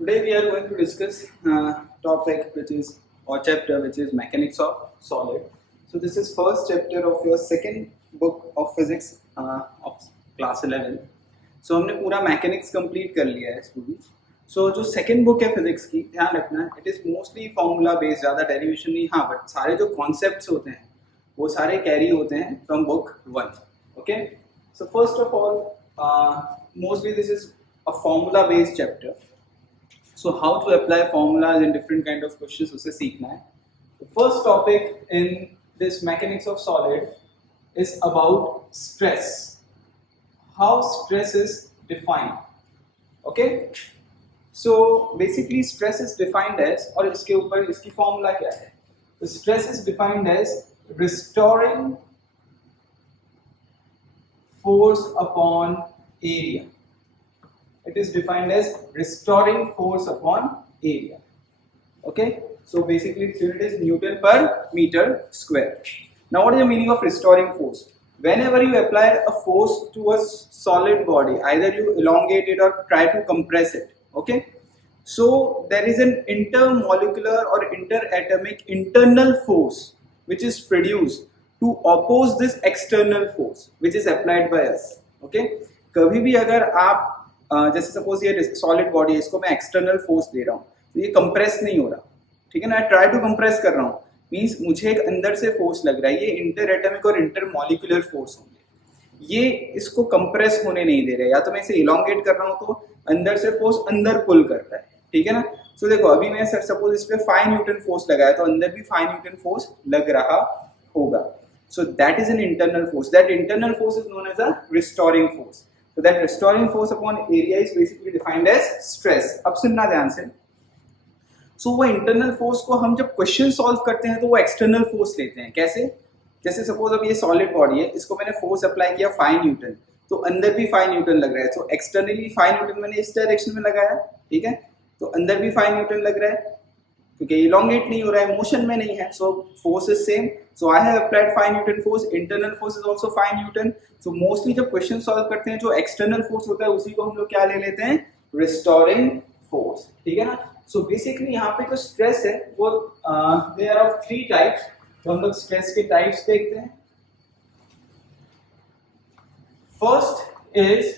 Today we are going to discuss topic which is or chapter which is mechanics of solid. So this is first chapter of your second book of physics of class 11. So हमने पूरा mechanics complete कर लिया है students. सो जो second book है physics की, ध्यान रखना it is mostly formula based, ज़्यादा डेरिवेशन नहीं. हाँ, बट सारे जो कॉन्सेप्ट्स होते हैं वो सारे कैरी होते हैं from book 1. Okay, so first of all mostly this is a formula based chapter. So how to apply formulas in different kind of questions उसे सीखना है. The first topic in this mechanics of solid is about stress. How stress is defined. Okay? So basically stress is defined as, और इसके ऊपर इसकी formula क्या है? The stress is defined as restoring force upon area. It is defined as restoring force upon area. Okay, so basically it is Newton per meter square. Now what is the meaning of restoring force? Whenever you apply a force to a solid body, either you elongate it or try to compress it. Okay, so there is an intermolecular or interatomic internal force which is produced to oppose this external force which is applied by us. Okay, कभी भी अगर आप जैसे suppose ये solid body है, इसको मैं external force दे रहा हूँ तो ये कंप्रेस नहीं हो रहा, ठीक है ना. ट्राई टू कंप्रेस कर रहा हूँ मींस मुझे एक अंदर से फोर्स लग रहा है. ये इंटर एटमिक और इंटर मॉलिक्यूलर फोर्स होंगे, ये इसको कंप्रेस होने नहीं दे रहे. या तो मैं इसे इलोंगेट कर रहा हूँ तो अंदर से फोर्स अंदर पुल कर रहा है, ठीक है ना. सो देखो अभी मैं सपोज इस पे 5 न्यूटन फोर्स लगाया तो अंदर भी 5 न्यूटन फोर्स लग रहा होगा. So that is an internal force. That internal force is known as a restoring force. So that restoring force upon area is basically defined as stress. अब सुनना ध्यान से. So वो internal force को हम जब क्वेश्चन सॉल्व करते हैं तो वो एक्सटर्नल फोर्स लेते हैं. कैसे? जैसे सपोज अब ये सॉलिड बॉडी है, इसको मैंने फोर्स अप्लाई किया 5 न्यूटन, तो अंदर भी 5 न्यूटन लग रहा है. तो एक्सटर्नली 5 न्यूटन मैंने इस डायरेक्शन में लगाया, ठीक है, तो अंदर भी 5 न्यूटन लग रहा है क्योंकि इलोंगेट नहीं हो रहा है, मोशन में नहीं है. So force is same. So I have applied 5 Newton force. Internal force is also 5 Newton. So mostly जब क्वेश्चन सॉल्व करते हैं जो एक्सटर्नल फोर्स होता है उसी को हम लोग क्या ले लेते हैं, रिस्टोरिंग फोर्स, ठीक है ना. सो बेसिकली यहाँ पे जो स्ट्रेस है वो दे आर ऑफ 3 टाइप्स. तो हम लोग स्ट्रेस के टाइप्स देखते हैं. फर्स्ट इज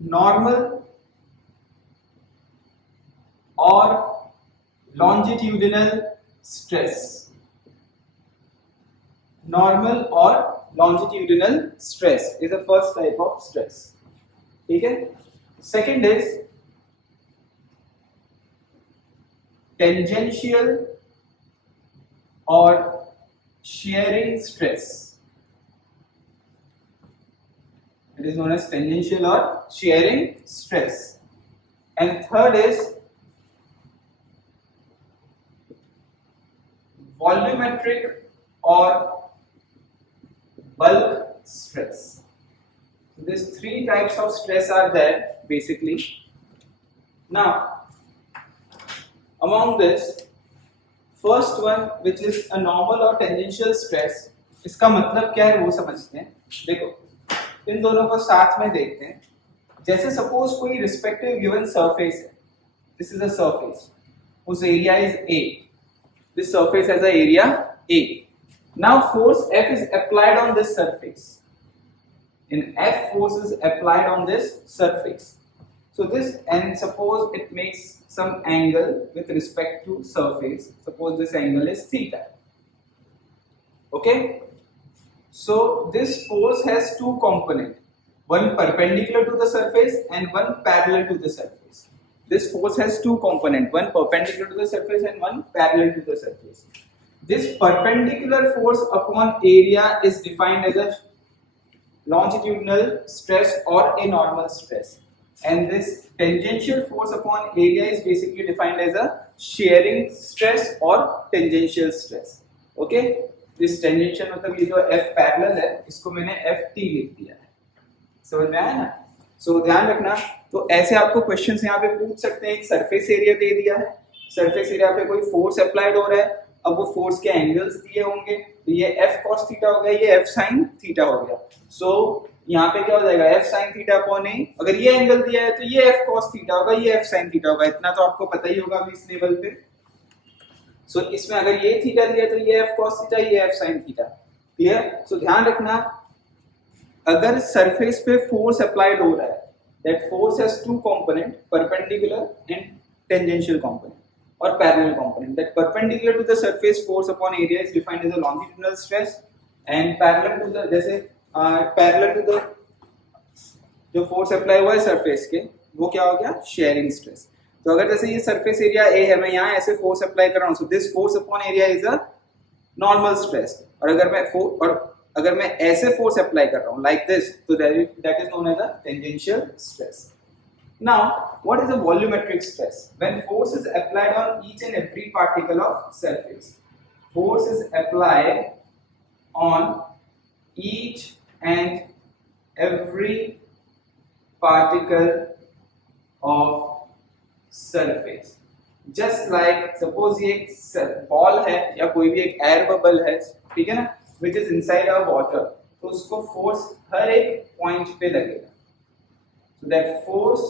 नॉर्मल और longitudinal stress. Normal or longitudinal stress is the first type of stress. ठीक है. Second is tangential or shearing stress. It is known as tangential or shearing stress. And third is volumetric or bulk stress. So these 3 types of stress are there basically. Now among this first one which is a normal or tangential stress, इसका मतलब क्या है वो समझते हैं. देखो इन दोनों को साथ में देखते हैं. जैसे सपोज कोई रिस्पेक्टिव गिवन सरफेस है, this is a surface, whose area is A. This surface has an area A. Now force F is applied on this surface. And F force is applied on this surface. So this, and suppose it makes some angle with respect to surface. Suppose this angle is theta. Okay? So this force has 2 components. One perpendicular to the surface and one parallel to the surface. This force has 2 components, one perpendicular to the surface and one parallel to the surface. This perpendicular force upon area is defined as a longitudinal stress or a normal stress. And this tangential force upon area is basically defined as a shearing stress or tangential stress. Okay? This tangential मतलब ये जो F parallel है, इसको मैंने FT लिख दिया है. समझ में आया ना? सो ध्यान रखना. तो ऐसे आपको क्वेश्चंस यहाँ पे पूछ सकते हैं. एक सरफेस एरिया दे दिया है, सरफेस एरिया पे कोई फोर्स अप्लाइड हो रहा है, अब वो फोर्स के एंगल्स दिए होंगे, तो ये F cos थीटा हो गया, ये F sin थीटा हो गया। सो यहाँ पे क्या हो जाएगा F sin theta upon A, अगर ये एंगल दिया है तो ये F cos थीटा होगा, ये F sin थीटा होगा, इतना तो आपको पता ही होगा अभी इस लेवल पे। सो इसमें अगर ये थीटा दिया तो ये F cos थीटा, ये F sin थीटा। क्लियर? सो ध्यान रखना, अगर सरफेस पे फोर्स अप्लाइड हो रहा है, that force has two component, perpendicular and tangential component or parallel component. That perpendicular to the surface force upon area is defined as a longitudinal stress, and parallel to the जैसे parallel to the जो force apply हुआ है surface के, वो क्या हो गया sharing stress। तो अगर जैसे ये surface area A है, मैं यहाँ ऐसे force apply कर रहा हूँ, so this force upon area is a normal stress। और अगर मैं ऐसे force apply कर रहा हूँ like this, तो that is known as a tangential stress। Now, what is a volumetric stress? When force is applied on each and every particle of surface. Force is applied on each and every particle of surface. Just like suppose ये एक ball है या कोई भी एक air bubble है, ठीक है ना, which is inside a water, तो उसको force हर एक point पे लगेगा। So that force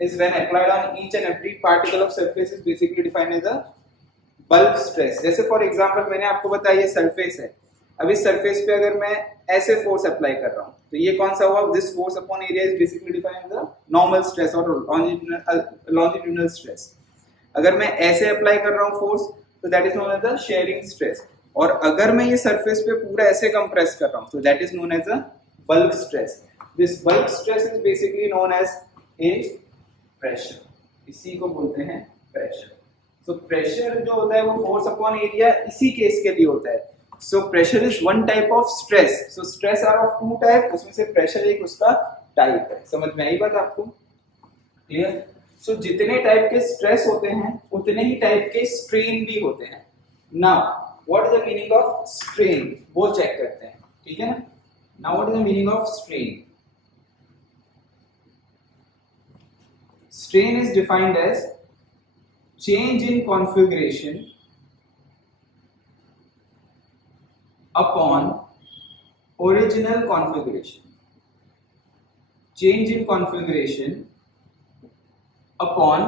is when applied on each and every particle of surface is basically defined as a bulk stress। जैसे for example मैंने आपको बताया ये surface है, अब इस surface पे अगर मैं ऐसे force apply कर रहा हूँ, तो ये कौन सा हुआ? This force upon area is basically defined as a normal stress or longitudinal stress। अगर मैं ऐसे apply कर रहा हूँ force, तो that is known as the sharing stress। और अगर मैं ये surface पे पूरा ऐसे compress कर रहा हूँ, तो that is known as a bulk stress। This bulk stress is basically known as a pressure, इसी को बोलते हैं प्रेशर। सो प्रेशर जो होता है वो फोर्स अपॉन एरिया इसी केस के लिए होता है। So pressure is one type of stress. So stress are of two type, उसमें से प्रेशर एक उसका टाइप है। समझ में आई बात आपको? क्लियर? सो जितने टाइप के स्ट्रेस होते हैं उतने ही टाइप के स्ट्रेन भी होते हैं। Now what is the meaning of strain, वो चेक करते हैं, ठीक है ना। Now what is the meaning of strain? Strain is defined as change in configuration upon original configuration. Change in configuration upon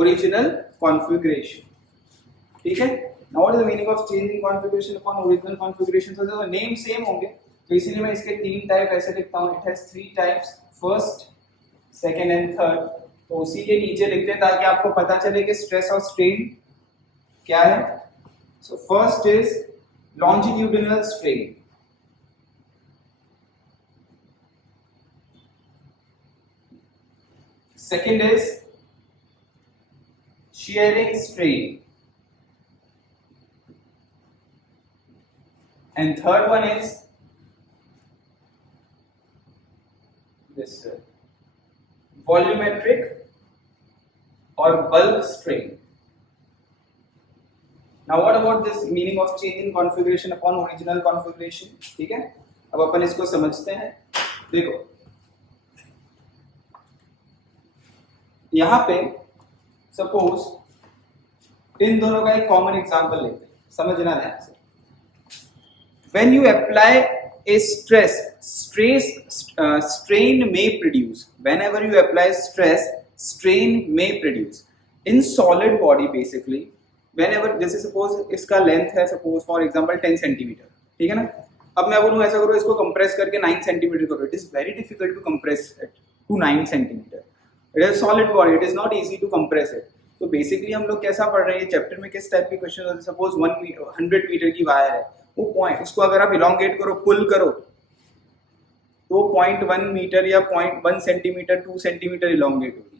original configuration. ठीक है? Now what is the meaning of change in configuration upon original configuration? So the name same होंगे, तो इसीलिए मैं इसके तीन type ऐसे लिखता हूँ। It has three types, first, second and third। तो उसी के नीचे लिखते हैं ताकि आपको पता चले कि स्ट्रेस और स्ट्रेन क्या है। So first is longitudinal strain, second is shearing strain, and third one is this volumetric or bulk strain. Now what about this meaning of change in configuration upon original configuration? ठीक है, अब अपन इसको समझते हैं। देखो यहाँ पे सपोज इन दोनों का एक कॉमन एग्जांपल लेते हैं, समझना ध्यान से। When you apply a stress, strain may produce. Whenever you apply stress, strain may produce in solid body basically. Whenever जैसे suppose इसका लेंथ है suppose for example 10 सेंटीमीटर, ठीक है ना। अब मैं बोलूँ ऐसा करो, इसको कंप्रेस करके 9 सेंटीमीटर करो। It is very difficult to compress it to 9 centimetre. It is solid body, it is not easy to compress it. तो बेसिकली हम लोग कैसा पढ़ रहे हैं चैप्टर में, किस टाइप के क्वेश्चन होते हैं। सपोज 100 मीटर की वायर है, वो पॉइंट उसको अगर आप इलोंगेट करो, पुल करो, तो 0.1 मीटर या 0.1 सेंटीमीटर 2 सेंटीमीटर इलोंगेट होगी।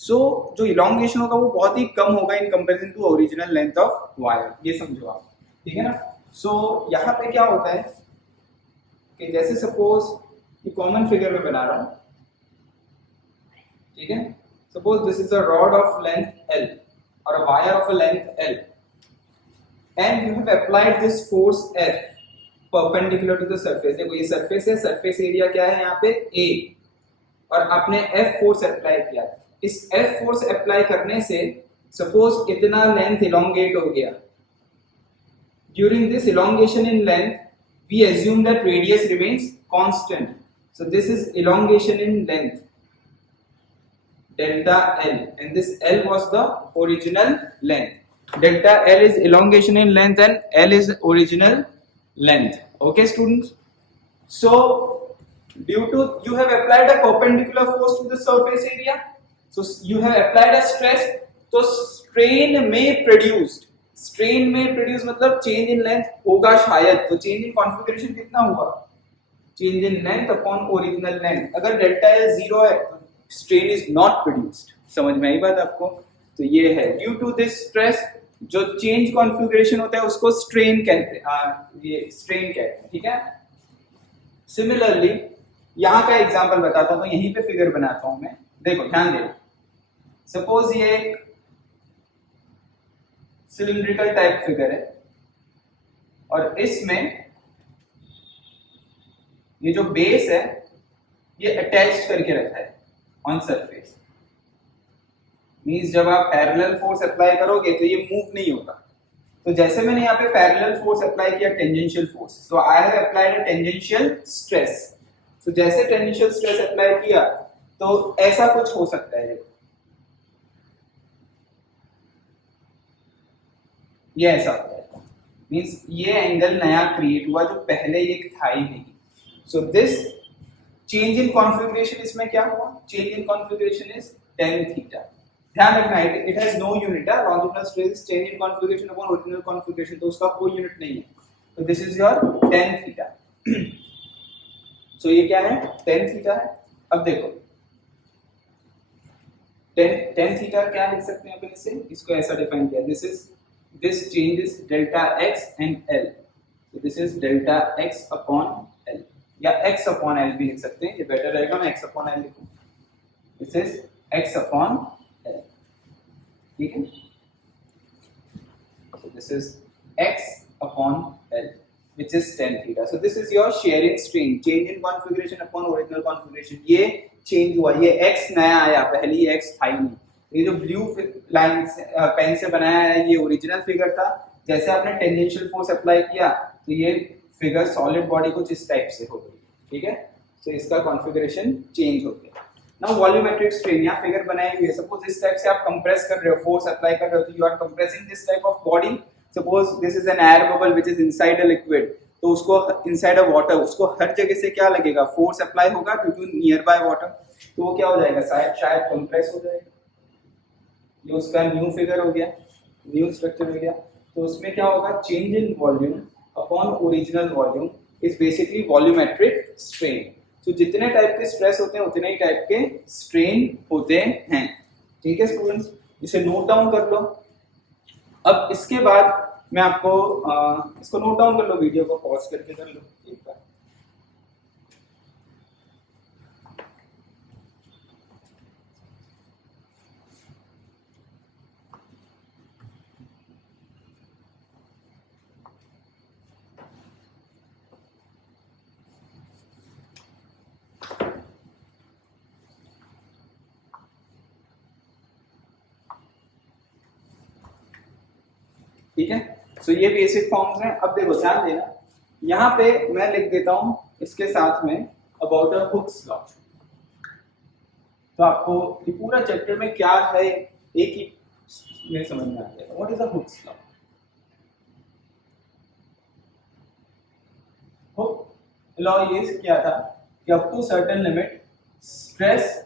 सो जो इलोंगेशन होगा वो बहुत ही कम होगा in comparison to original length of wire. ये समझो आप, ठीक है ना। सो यहाँ पे क्या होता है कि जैसे सपोज ये कॉमन फिगर में बना रहा हूँ, ठीक है। Suppose this is a rod of length L और a wire of a length L, and you have applied this force F perpendicular to the surface. देखो ये सरफेस है, सरफेस एरिया क्या है यहाँ पे A, और आपने F फोर्स अप्लाई किया। इस F फोर्स अप्लाई करने से सपोज इतना लेंथ इलोंगेट हो गया, during this elongation in length, we assume that radius remains constant. So this is elongation in length, delta L, and this L was the original length. Delta L is elongation in length and L is original length. Okay, students? So due to you have applied a perpendicular force to the surface area, so you have applied a stress, तो strain में produced मतलब change in length होगा शायद, तो change in configuration कितना हुआ, change in length upon original length. अगर delta L 0 है तो strain is not produced. समझ में आई बात आपको? तो ये है ड्यू टू दिस स्ट्रेस, जो चेंज कॉन्फ़िगरेशन होता है उसको स्ट्रेन कहते हैं, ये स्ट्रेन कहते हैं, ठीक है. सिमिलरली यहाँ का एग्जांपल बताता हूँ, यहीं पे फिगर बनाता हूँ मैं. देखो ध्यान दे, सपोज ये एक सिलिंड्रिकल टाइप फिगर है और इसमें ये जो बेस है ये अटैच करके रखा है ऑन सरफेस. मींस जब आप पैरेलल फोर्स अप्लाई करोगे तो ये मूव नहीं होता. तो जैसे मैंने यहाँ पे पैरेलल फोर्स अप्लाई किया, tangential force, so I have applied a tangential stress. So जैसे टेंजेंशियल स्ट्रेस अप्लाई किया तो ऐसा कुछ हो सकता है. ये ऐसा होता है, मींस ये एंगल नया क्रिएट हुआ जो पहले ये था ही नहीं. So this change in configuration, इसमें क्या हुआ, change in configuration is tan theta. ध्यान रखना it has no unit. Longitudinal stress change in configuration upon original configuration, तो उसका कोई यूनिट नहीं है. तो this is your tan theta. So ये क्या है, tan थीटा है. अब देखो tan थीटा क्या लिख सकते हैं अपन, इससे इसको ऐसा डिफाइन किया, this change is delta x and L. So this is delta x upon L, या x upon L भी लिख सकते हैं, ये बेटर रहेगा, मैं x upon L लिखूं. This is x upon L, ठीक है. So this is x upon L, which is tan theta. So this is your shearing strain, change in configuration upon original configuration. ये change हुआ, ये x नया आया, पहले ये x था ही नहीं. ये जो ब्लू लाइन पेन से बनाया है ये ओरिजिनल फिगर था. जैसे आपने टेंजेंशियल फोर्स अप्लाई किया तो ये फिगर सॉलिड बॉडी कुछ इस टाइप से हो गई, ठीक है. तो इसका कॉन्फ़िगरेशन चेंज हो गया. नाउ वॉल्यूमेट्रिक स्ट्रेन, यहाँ फिगर बनाई हुई है. सपोज इस टाइप से आप कंप्रेस कर रहे हो, फोर्स अप्लाई कर रहे हो, तो you are compressing this type of body. Suppose this is an air bubble which is inside a liquid, तो उसको इनसाइड अ वाटर, उसको हर जगह से क्या लगेगा, फोर्स अप्लाई होगा due to nearby water. तो वो क्या हो जाएगा, शायद कंप्रेस हो जाएगा. ये उसका न्यू फिगर हो गया, न्यू स्ट्रक्चर हो गया. तो उसमें क्या होगा, change in volume upon original volume is basically volumetric strain. तो जितने टाइप के स्ट्रेस होते हैं उतने ही टाइप के स्ट्रेन होते हैं, ठीक है स्टूडेंट्स. इसे नोट डाउन कर लो. अब इसके बाद मैं आपको इसको नोट डाउन कर लो, वीडियो को पॉज करके कर लो एक बार. ठीक है. सो ये बेसिक फॉर्म्स हैं. अब देखो ध्यान देना, यहाँ पे मैं लिख देता हूँ इसके साथ में अबाउट अ हुक्स लॉ. तो आपको ये पूरा चैप्टर में क्या है एक ही में समझ में आ जाएगा. What is a Hooke's law? Hooke law ये क्या था कि up to certain limit stress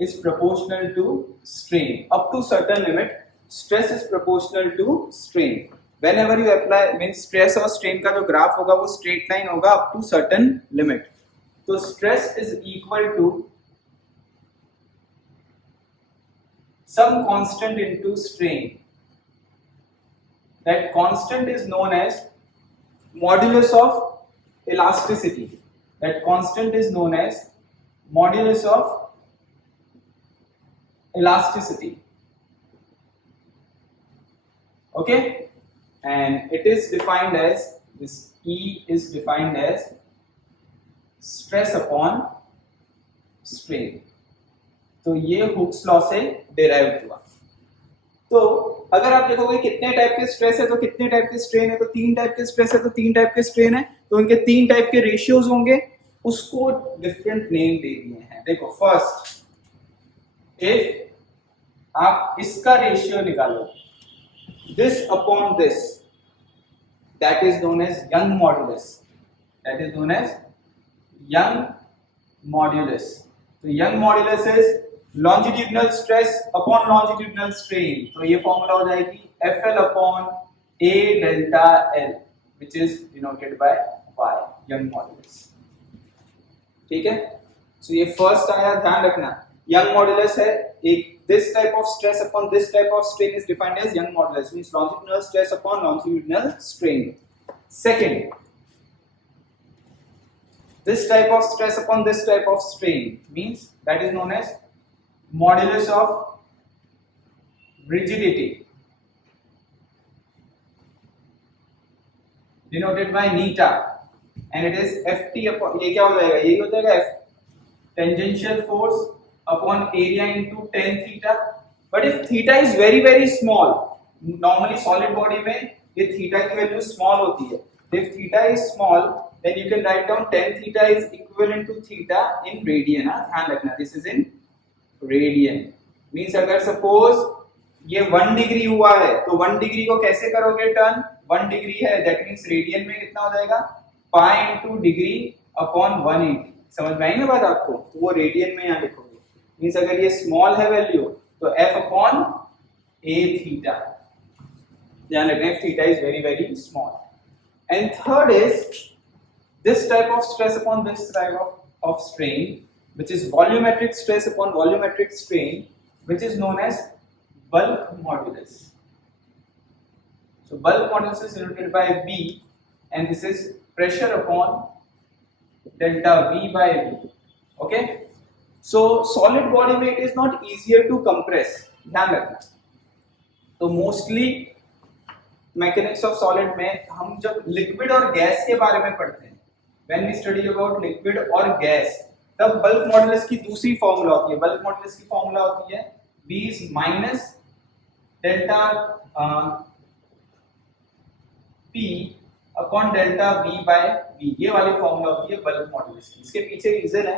is proportional to strain. Up to certain limit stress is proportional to strain. Whenever you apply, means stress और strain का जो graph होगा वो straight line होगा up to certain limit. तो stress is equal to some constant into strain. That constant is known as modulus of elasticity. That constant is known as modulus of elasticity. Okay, and it is defined as, this E is defined as stress upon strain. तो ये Hooke's law से derive हुआ. तो अगर आप देखोगे कितने type के स्ट्रेस है तो कितने टाइप के स्ट्रेन है, तो 3 टाइप के स्ट्रेस है तो 3 टाइप के स्ट्रेन है, तो उनके 3 टाइप के रेशियोज होंगे, उसको डिफरेंट नेम दे दिए हैं। देखो फर्स्ट, इफ आप इसका रेशियो निकालो this upon this, that is known as Young modulus, that is known as Young modulus. तो Young modulus is longitudinal stress upon longitudinal strain, तो ये फॉर्मूला हो जाएगी FL upon A delta L which is denoted by Y, young modulus। ठीक है, so ये first आया, ध्यान रखना young modulus है एक, this type of stress upon this type of strain is defined as young modulus, means longitudinal stress upon longitudinal strain। Second, this type of stress upon this type of strain means that is known as modulus of rigidity, denoted by neta, and it is Ft upon, ये क्या हो जाएगा, यही हो जाएगा F, tangential force upon area into tan theta। but if theta is very very small, normally solid body में ये theta की वैल्यू small होती है, if theta is small then you can write down tan theta is equivalent to theta in radian। ध्यान रखना, this is in radian, means अगर suppose ये 1 degree हुआ है तो 1 डिग्री को कैसे करोगे टर्न, 1 डिग्री है दैट मीन्स रेडियन में कितना हो जाएगा, पाई इंटू डिग्री अपॉन 180। समझ में आई ना बात आपको, तो वो रेडियन में यहाँ लिखोगे, मीन्स अगर ये स्मॉल है वैल्यू तो f अपॉन a थीटा, ध्यान रखना f theta is very very small. And third is this type of stress upon this type of strain which is volumetric stress upon volumetric strain, which is known as bulk modulus। so bulk modulus is denoted by B, and this is pressure upon delta V by V। okay, so solid body में it is not easier to compress, ध्यान रखना। तो mostly mechanics of solid में हम जब liquid और gas के बारे में पढ़ते हैं, when we study about liquid और गैस, तब बल्क मॉडुलस की दूसरी फॉर्मूला होती है, बल्क मॉडुलस की फॉर्मूला होती है B is minus delta P upon delta V by V, ये वाली फॉर्मूला होती है बल्क मॉडुलस की। इसके पीछे रीजन है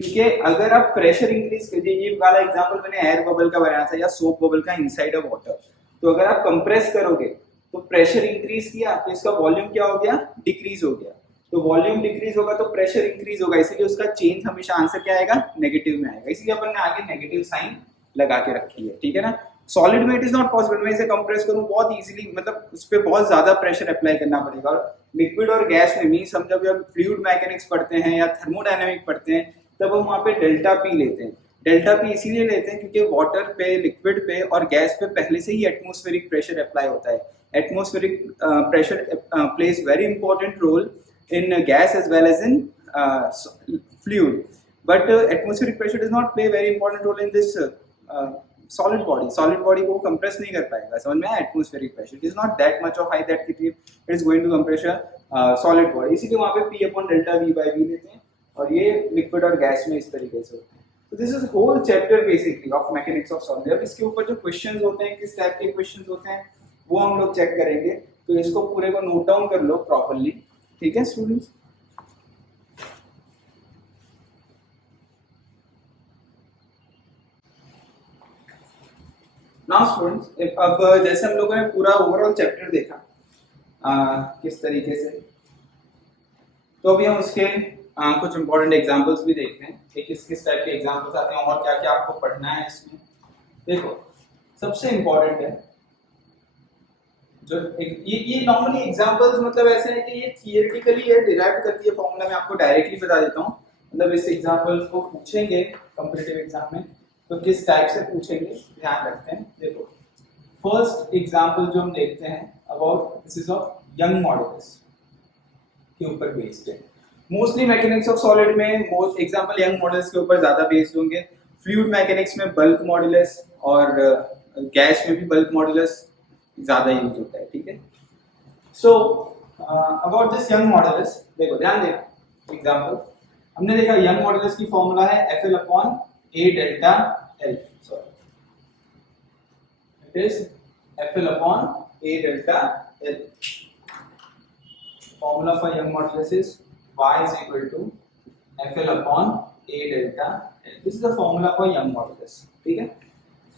क्योंकि अगर आप प्रेशर इंक्रीज कर दीजिए, ये वाला एग्जांपल मैंने एयर बबल का बनाया था या सोप बबल का इनसाइड अ वाटर, तो अगर आप कंप्रेस करोगे तो प्रेशर इंक्रीज किया तो इसका वॉल्यूम क्या हो गया, डिक्रीज हो गया, तो वॉल्यूम डिक्रीज होगा तो प्रेशर इंक्रीज होगा, इसलिए उसका चेंज हमेशा आंसर क्या आएगा, नेगेटिव में आएगा, इसलिए अपन ने आगे नेगेटिव साइन लगा के रखी है। ठीक है ना, सॉलिड में इट इज नॉट पॉसिबल, मैं इसे कंप्रेस करूं बहुत इजीली, मतलब उस पर बहुत ज्यादा प्रेशर अप्लाई करना पड़ेगा। और लिक्विड और गैस में मीन्स हम जब फ्लूइड मैकेनिक्स पढ़ते हैं या थर्मोडायनेमिक पढ़ते हैं तब हम वहाँ पे डेल्टा पी लेते हैं। डेल्टा पी इसीलिए लेते हैं क्योंकि वाटर पे, लिक्विड पे और गैस पे पहले से ही एटमॉस्फेरिक प्रेशर अप्लाई होता है। Atmospheric pressure plays very important role in gas as well as in fluid, but atmospheric pressure does not play very important role in this solid body। solid body को compress नहीं कर पाएगा, समझ में आया? atmospheric pressure it is not that much of high that it is going to compress a solid body, इसीलिए वहाँ पे P upon delta V by V लेते हैं, और ये liquid और gas में इस तरीके से। तो this is whole chapter basically of mechanics of solid। अब इसके ऊपर जो questions होते हैं, किस टाइप के questions होते हैं वो हम लोग चेक करेंगे, तो इसको पूरे को नोट डाउन कर लो प्रॉपरली। ठीक है स्टूडेंट्स, नाउ स्टूडेंट्स अब जैसे हम लोगों ने पूरा ओवरऑल चैप्टर देखा किस तरीके से, तो अभी हम उसके कुछ इंपॉर्टेंट एग्जांपल्स भी देखते हैं कि किस किस टाइप के एग्जांपल्स आते हैं और क्या क्या आपको पढ़ना है इसमें। देखो सबसे इंपॉर्टेंट है जो ये नॉर्मली एग्जांपल्स मतलब ऐसे है कि ये थियोरेटिकली है, डिराइव करती है फॉर्मूला, मैं आपको डायरेक्टली बता देता हूँ। मतलब इस एग्जांपल को पूछेंगे कॉम्पिटिटिव एग्जाम में तो किस टाइप से पूछेंगे ध्यान रखते हैं। देखो फर्स्ट एग्जांपल जो हम देखते हैं about this is of young modulus के ऊपर बेस्ड है। मोस्टली मैकेनिक्स ऑफ सॉलिड में मोस्ट एग्जांपल यंग मॉड्यूलस के ऊपर ज्यादा बेस्ड होंगे। फ्लूइड मैकेनिक्स में बल्क मॉड्यूलस और गैस में भी बल्क मॉड्यूलस ज्यादा यूज होता है। ठीक है, so about this young modulus देखो ध्यान देखो एग्जांपल हमने देखा यंग मॉड्यूलस की फॉर्मूला है FL upon A delta L, sorry it is FL upon A delta L. Formula for Young modulus is Y is equal to FL upon A delta L. This is the formula for Young modulus. ठीक है.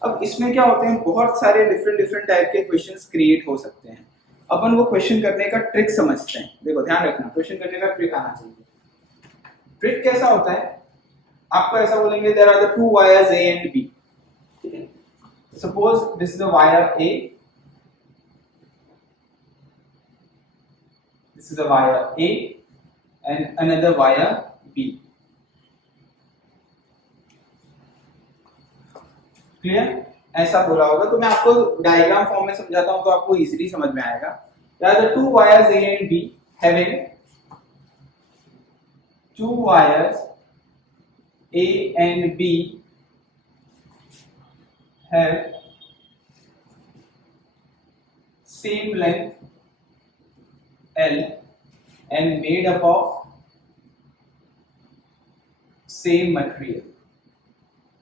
अब इसमें क्या होते हैं, बहुत सारे different type के क्वेश्चंस क्रिएट हो सकते हैं. अपन वो क्वेश्चन करने का ट्रिक समझते हैं. देखो ध्यान रखना, क्वेश्चन करने का ट्रिक आना चाहिए. ट्रिक कैसा होता है, आपको ऐसा बोलेंगे there are the two wires A and B. ठीक है. Suppose this is a wire A, this is a wire A and another wire B. Clear? ऐसा बोला होगा तो मैं आपको डायग्राम फॉर्म में समझाता हूं तो आपको इजीली समझ में आएगा. There are the two wires A and B having two wires A and B have same length L and made up of same material.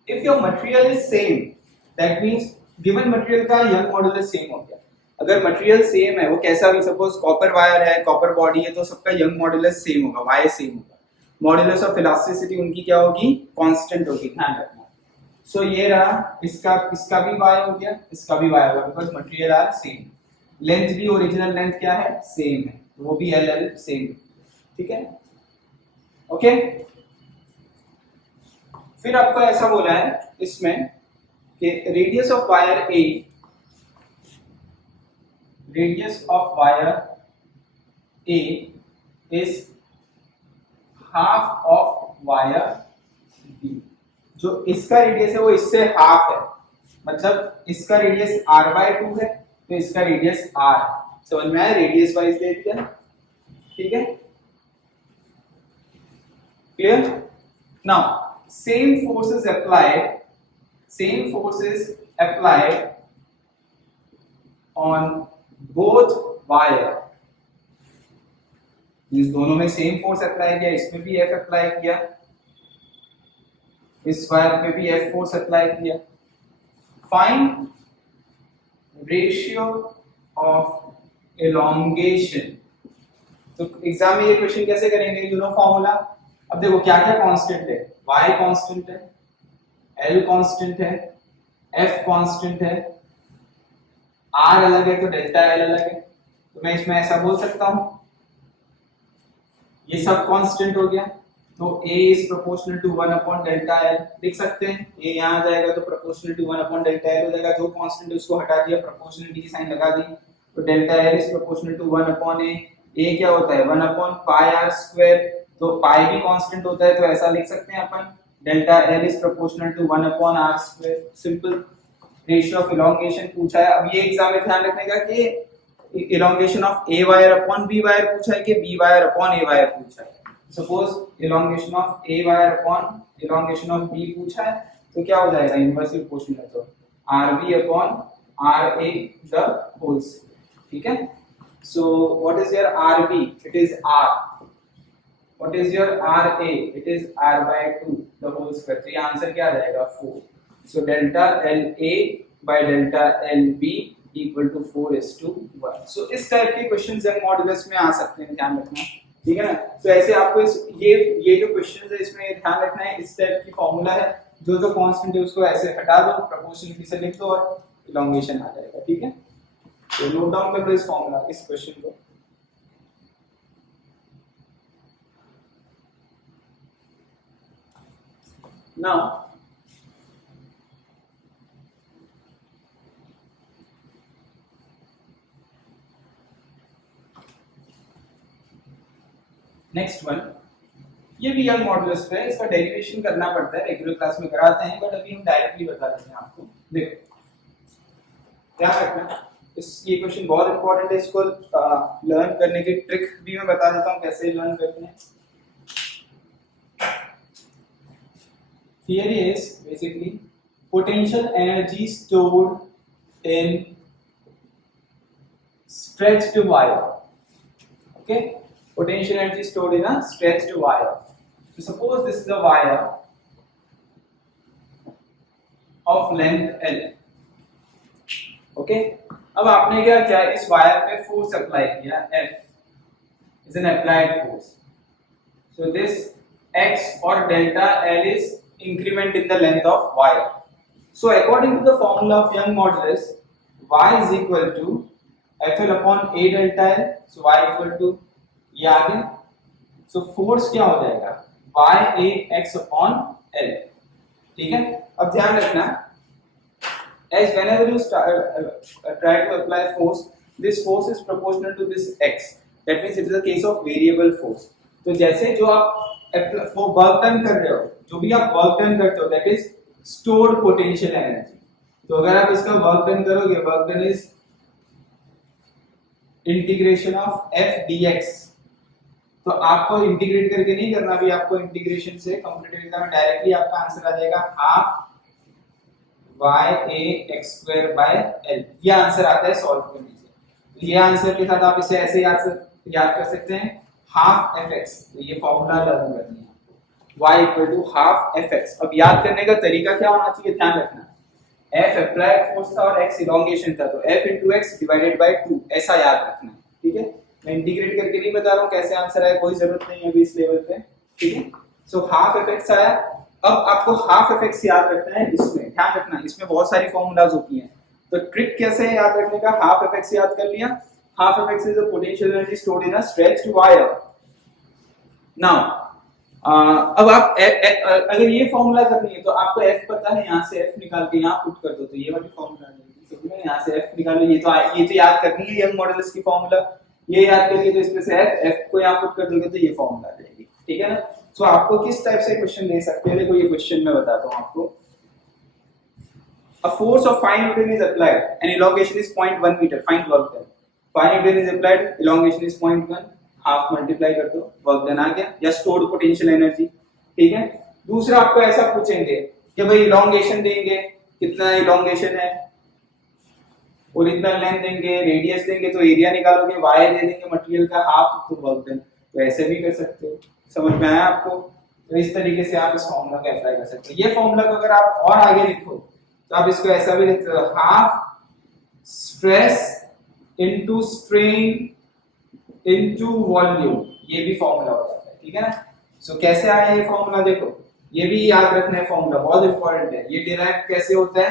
If your material is same, that means given material का young modulus same हो गया. अगर material same है, वो कैसा भी, suppose copper wire है, copper body है, तो सबका यंग मॉडुलस सेम होगा, वाई सेम होगा. मॉडुलस ऑफ इलास्टिसिटी उनकी क्या होगी, कांस्टेंट होगी. ध्यान रखना. सो ये रहा, इसका भी वाई हो गया, इसका भी वाई होगा, because material are same. Length भी ओरिजिनल लेंथ क्या है, सेम है, वो भी एल एल सेम. ठीक है. ओके. फिर आपको ऐसा बोला है इसमें कि radius of wire A, radius of wire A is half of wire B. जो इसका रेडियस है वो इससे हाफ है, मतलब इसका रेडियस r/2 है तो इसका रेडियस r. समझ में आया? रेडियस वाइज ले लिया. ठीक है. Clear? Now same forces applied on both wire. इस दोनों में सेम फोर्स अप्लाई किया, इसमें भी F अप्लाई किया, इस वायर पे भी F फोर्स अप्लाई किया. Find ratio of elongation. तो एग्जाम में ये क्वेश्चन कैसे करेंगे, यू नो फॉर्मूला. अब देखो क्या क्या कांस्टेंट है, y कांस्टेंट है, l कांस्टेंट है, f कांस्टेंट है, r अलग है तो डेल्टा l अलग है. तो मैं इसमें ऐसा बोल सकता हूं, ये सब कांस्टेंट हो गया तो a is proportional to 1 upon delta l. लिख सकते हैं a यहां आ जाएगा तो proportional to 1 upon delta l हो जाएगा. जो कांस्टेंट है उसको हटा दिया, प्रोपोर्शनलिटी की साइन लगा दी, तो delta l is proportional to 1 upon a क्या होता है 1 अपॉन पाई r स्क्वायर. तो पाई भी कांस्टेंट होता है तो ऐसा लिख सकते हैं अपन, delta l is proportional to 1 upon r square. Simple. Ratio of elongation पूछा है. अब ये एग्जाम में ध्यान रखने का कि elongation of a wire upon b wire पूछा है कि b wire upon a wire पूछा है. Suppose elongation of a wire upon elongation of b पूछा है तो क्या हो जाएगा, इनवर्सली प्रोपोर्शनल है तो rb upon ra the whole square. ठीक है. So what is your rb, it is r. What is your RA? It is r/2 the whole square. तो ये आंसर क्या आ जाएगा 4. So delta LA by delta LB equal to 4:1. So इस type के questions young modulus में आ सकते हैं, ध्यान रखना. ठीक है ना. तो ऐसे आपको ये जो क्वेश्चंस है इसमें ध्यान रखना है, इस टाइप की फॉर्मूला है, जो कांस्टेंट है उसको ऐसे हटा दो, प्रोपोर्शनलिटी से लिख दो और इलोंगेशन आ जाएगा. ठीक है. तो नोट डाउन कर लो इस फॉर्मूला, इस क्वेश्चन को. Now नेक्स्ट वन, ये भी यंग मॉडुलस पे है, इसका डेरिवेशन करना पड़ता है, रेगुलर क्लास में कराते हैं, बट अभी हम डायरेक्टली बता देते हैं आपको. देखो ध्यान रखना, ये क्वेश्चन बहुत इंपॉर्टेंट है, इसको लर्न करने की ट्रिक भी मैं बता देता हूँ कैसे लर्न करते हैं. Theory is basically potential energy stored in stretched wire. Okay, potential energy stored in a stretched wire. So suppose this is a wire of length L. Okay, अब आपने क्या किया, इस वायर पे फोर्स अप्लाई किया, F is an applied force. So this X or delta L is increment in the length of wire. So according to the formula of Young modulus, Y is equal to FL upon A delta L. So Y equal to ये आ गया. So force क्या हो जाएगा, Y A X upon L. ठीक है. अब ध्यान रखना, as whenever you try to apply force, this force is proportional to this X. That means it is a case of variable force. तो जैसे जो आप वर्क डन कर रहे हो, जो भी आप वर्क डन करते हो, that is stored potential energy. तो अगर आप इसका वर्क डन करोगे, work done is integration of F dx. तो आपको इंटीग्रेट करके नहीं करना, अभी आपको इंटीग्रेशन से कंप्यूटर एग्जाम में डायरेक्टली आपका आंसर आ जाएगा half y a x square by l. ये आंसर आता है सॉल्व करने से. ये आंसर के साथ आप इसे ऐसे याद कर सकते हैं, हाफ fx. तो ये फॉर्मूला लर्न करनी है आपको, y equal to half fx. अब याद करने का तरीका क्या होना चाहिए, ध्यान रखना, f अप्लाइड फोर्स था और x इलोंगेशन था, तो f into x divided by 2 ऐसा याद रखना है. ठीक है, मैं इंटीग्रेट करके नहीं बता रहा हूँ कैसे आंसर आया, कोई जरूरत नहीं है अभी इस लेवल पे. ठीक है, सो हाफ fx आया. अब आपको हाफ fx याद रखना है. इसमें ध्यान रखना, इसमें बहुत सारी फॉर्मूलाज होती हैं, तो ट्रिक कैसे है याद रखने का, हाफ fx याद कर लिया. Half fx is the potential energy stored in a stretched wire. Now अब आप अगर ये फॉर्मूला करनी है तो आपको f पता है, यहाँ से f निकाल के यहाँ पुट कर दो, तो ये वाली फॉर्मूला आ जाएगी. समझ में, यहाँ से f निकाल लो. ये तो याद करनी है यंग मॉडुलस की फॉर्मूला, ये याद करिए. तो इसमें से f को यहाँ पुट कर दोगे तो ये फॉर्मूला आ जाएगी. ठीक है ना. सो आपको किस टाइप से क्वेश्चन ले सकते हैं, देखो ये क्वेश्चन मैं बताता हूँ आपको. A force of 5 Newton is applied and elongation is 0.1 meter. Find work done. 5 Newton is applied, elongation is 0.1. Half multiply कर दो, वर्क डन आ गया, या स्टोर्ड पोटेंशियल एनर्जी. ठीक है. दूसरा आपको ऐसा पूछेंगे कि भाई इलोंगेशन देंगे, कितना इलोंगेशन है, ओरिजिनल लेंथ देंगे, रेडियस देंगे, तो एरिया निकालोगे, वाई दे देंगे मटेरियल का हाफ, तो वर्क डन. तो ऐसे भी कर सकते हो. समझ में आया आपको. तो इस तरीके से आप इस फॉर्मूला को अप्लाई कर सकते हो. ये फॉर्मूला को अगर आप और आगे लिखो तो आप इसको ऐसा भी लिखते हो, half stress into strain into volume. ये भी फॉर्मूला हो जाता है. ठीक है ना. सो कैसे आया ये फॉर्मूला, देखो ये भी याद रखना है, फॉर्मूला बहुत इंपॉर्टेंट है. ये डिराइव कैसे होता है,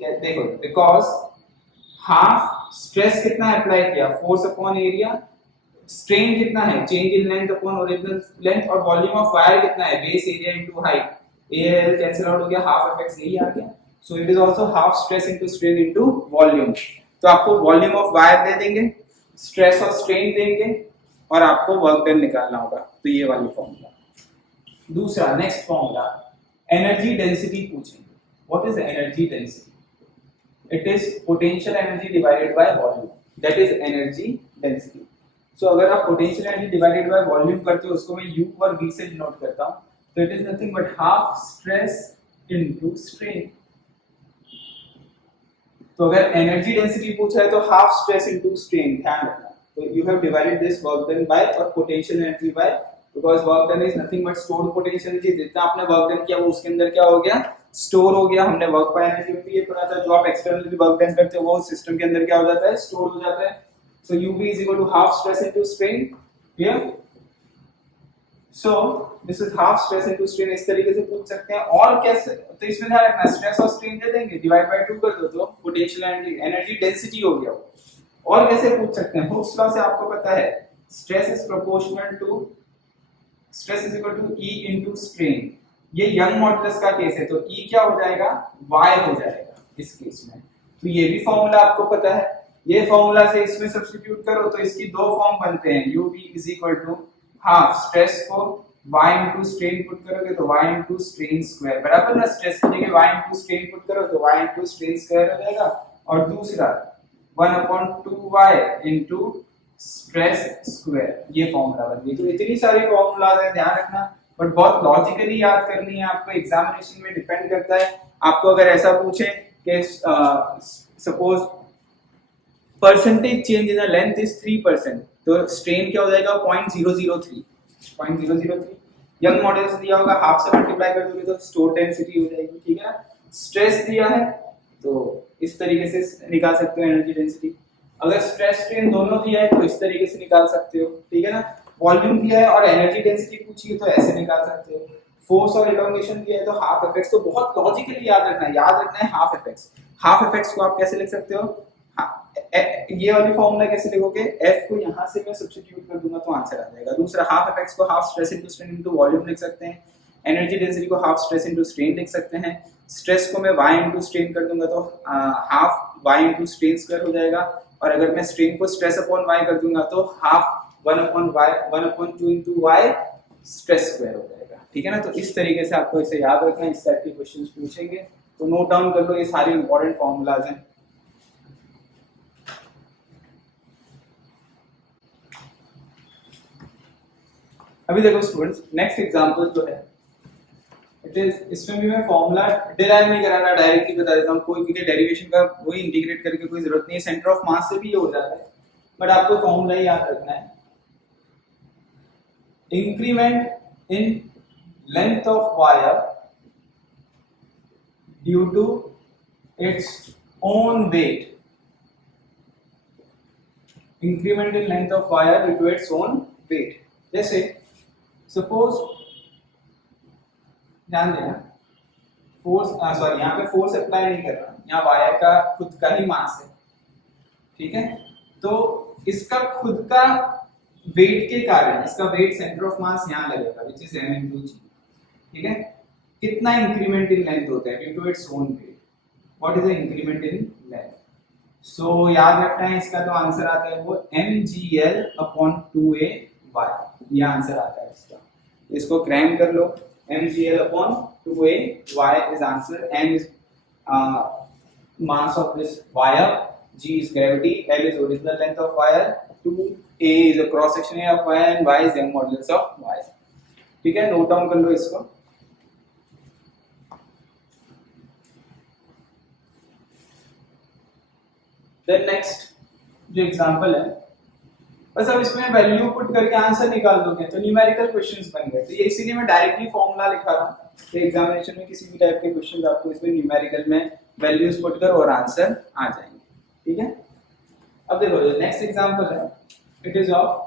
देखो, बिकॉज हाफ स्ट्रेस कितना अप्लाई किया, फोर्स अपॉन एरिया, स्ट्रेन कितना है, change in length upon original length, और वॉल्यूम ऑफ वायर कितना है, base area into height. L cancel out हो गया, हाफ fx यही आ गया. सो it is also half stress into strain into volume. तो आपको वॉल्यूम ऑफ वायर दे देंगे, स्ट्रेस और स्ट्रेन देंगे, और आपको वर्क डन निकालना होगा. तो ये वाली फॉर्मूला. दूसरा नेक्स्ट फॉर्मूला, एनर्जी डेंसिटी पूछेंगे. What is energy density? It is potential energy divided by volume, that is energy density. So अगर आप potential energy divided by volume करते हो, उसको मैं u और v से डिनोट करता हूं, तो it is nothing but half stress into strain. तो अगर एनर्जी डेंसिटी पूछा है तो हाफ स्ट्रेस इनटू स्ट्रेन, ध्यान रखना. तो you have divided this work done by और potential energy by, because work done is nothing but stored potential energy. जितना आपने वर्क डन किया वो उसके अंदर क्या हो गया, स्टोर हो गया. हमने वर्क बाय एनर्जी भी ये पढ़ा था, जो आप एक्सटर्नली वर्क डन करते हो वो सिस्टम के अंदर क्या हो जाता है, स्टोर हो जाता है. So UV is equal to half stress into strain. Clear? So this is half stress into strain. इस तरीके से पूछ सकते हैं. और कैसे, तो इसमें ध्यान रखना, स्ट्रेस और स्ट्रेन दे देंगे, डिवाइड बाय 2 कर दो, तो पोटेंशियल एनर्जी डेंसिटी हो गया. और कैसे पूछ सकते हैं, हुक्स लॉ से आपको पता है, stress is proportional to, stress is equal to E into strain. ये यंग मॉडुलस का केस है, तो E क्या हो जाएगा, Y हो जाएगा इस केस में. तो ये भी फॉर्मूला आपको पता है. ये फॉर्मूला से इसमें सब्स्टिट्यूट करो तो इसकी दो फॉर्म बनते हैं. UV is equal to half stress को y इनटू स्ट्रेन पुट करोगे तो y इनटू स्ट्रेन स्क्वायर, बराबर ना. स्ट्रेस की जगह y इनटू स्ट्रेन पुट करो तो y इनटू स्ट्रेन स्क्वायर हो जाएगा. और दूसरा 1/2y इनटू स्ट्रेस स्क्वायर, ये फॉर्मूला बन गई. तो इतनी सारी फॉर्मूलाज हैं, ध्यान रखना, बट बहुत लॉजिकली याद करनी है आपको. एग्जामिनेशन में डिपेंड करता है. आपको अगर ऐसा पूछे कि suppose percentage change in the length is 3%, तो स्ट्रेन क्या हो जाएगा, 0.003. यंग मॉडल से दिया होगा, हाफ से मल्टीप्लाई कर दोगे तो स्टोर डेंसिटी हो जाएगी. ठीक है ना. स्ट्रेस दिया है तो इस तरीके से निकाल सकते हो एनर्जी डेंसिटी। अगर स्ट्रेस स्ट्रेन दोनों दिया है तो इस तरीके से निकाल सकते हो, ठीक है ना। वॉल्यूम दिया है और एनर्जी डेंसिटी पूछी है तो ऐसे निकाल सकते हो। फोर्स और इलोंगेशन दिया है तो हाफ एफएक्स, तो बहुत लॉजिकली याद रखना है हाफ एफएक्स। हाफ एफएक्स को आप कैसे लिख सकते हो, ये वाली फॉर्मूला कैसे लिखोगे, एफ को यहाँ से मैं सब्स्टिट्यूट कर दूंगा तो आंसर आ जाएगा। दूसरा हाफ एफएक्स को half stress into strain into volume लिख सकते हैं। एनर्जी डेंसिटी को हाफ स्ट्रेस इनटू स्ट्रेन लिख सकते हैं। स्ट्रेस को मैं वाई इनटू स्ट्रेन कर दूंगा तो half Y into strain square हो जाएगा। और अगर मैं स्ट्रेन को स्ट्रेस अपॉन वाई कर दूंगा तो half 1/2 into Y stress square हो जाएगा, ठीक है ना। तो इस तरीके से आपको इसे याद रखना है, इस टाइप के क्वेश्चंस पूछेंगे तो नोट डाउन कर लो, ये सारे इंपॉर्टेंट फॉर्मूलाज हैं। अभी देखो स्टूडेंट्स, नेक्स्ट एग्जांपल जो है इट इज, इसमें भी मैं फॉर्मूला डिराइव नहीं कराना, डायरेक्टली बता देता हूँ। कोई क्योंकि डेरिवेशन का वही इंटीग्रेट करके कोई जरूरत नहीं है, सेंटर ऑफ मास से भी ये हो जाता है, बट आपको फॉर्मूला ही याद रखना है। Increment in length of wire due to its own weight, increment in length of wire due to its own weight. जैसे सपोज, ध्यान देना, फोर्स सॉरी यहाँ पे फोर्स अप्लाई नहीं कर रहा, यहाँ वायर का खुद का ही मास है, ठीक है। तो इसका खुद का वेट के कारण, इसका वेट सेंटर ऑफ मास यहाँ लगेगा which is m into g, ठीक है। कितना इंक्रीमेंट इन लेंथ होता है due to its own weight, what is the increment in length. So याद रखना है, इसका तो आंसर आता है वो mgl/2ay, ये आंसर आता है इसका। इसको क्रैम कर लो, mgl/2ay, y is answer, m is mass of this wire, g is gravity, l is original length of wire, 2a is a cross section area of wire and y is m modulus of y, ठीक है। Note down कर लो इसको। Then next जो example है, बस अब इसमें value put करके आंसर निकाल दोगे तो न्यूमेरिकल क्वेश्चंस बन गए। तो ये इसीलिए मैं डायरेक्टली फॉर्मूला लिखा रहा हूँ कि एग्जामिनेशन में किसी भी टाइप के क्वेश्चंस आपको इसमें न्यूमेरिकल में वैल्यूज पुट कर और आंसर आ जाएंगे, ठीक है। अब देखो जो नेक्स्ट एग्जांपल है इट इज ऑफ,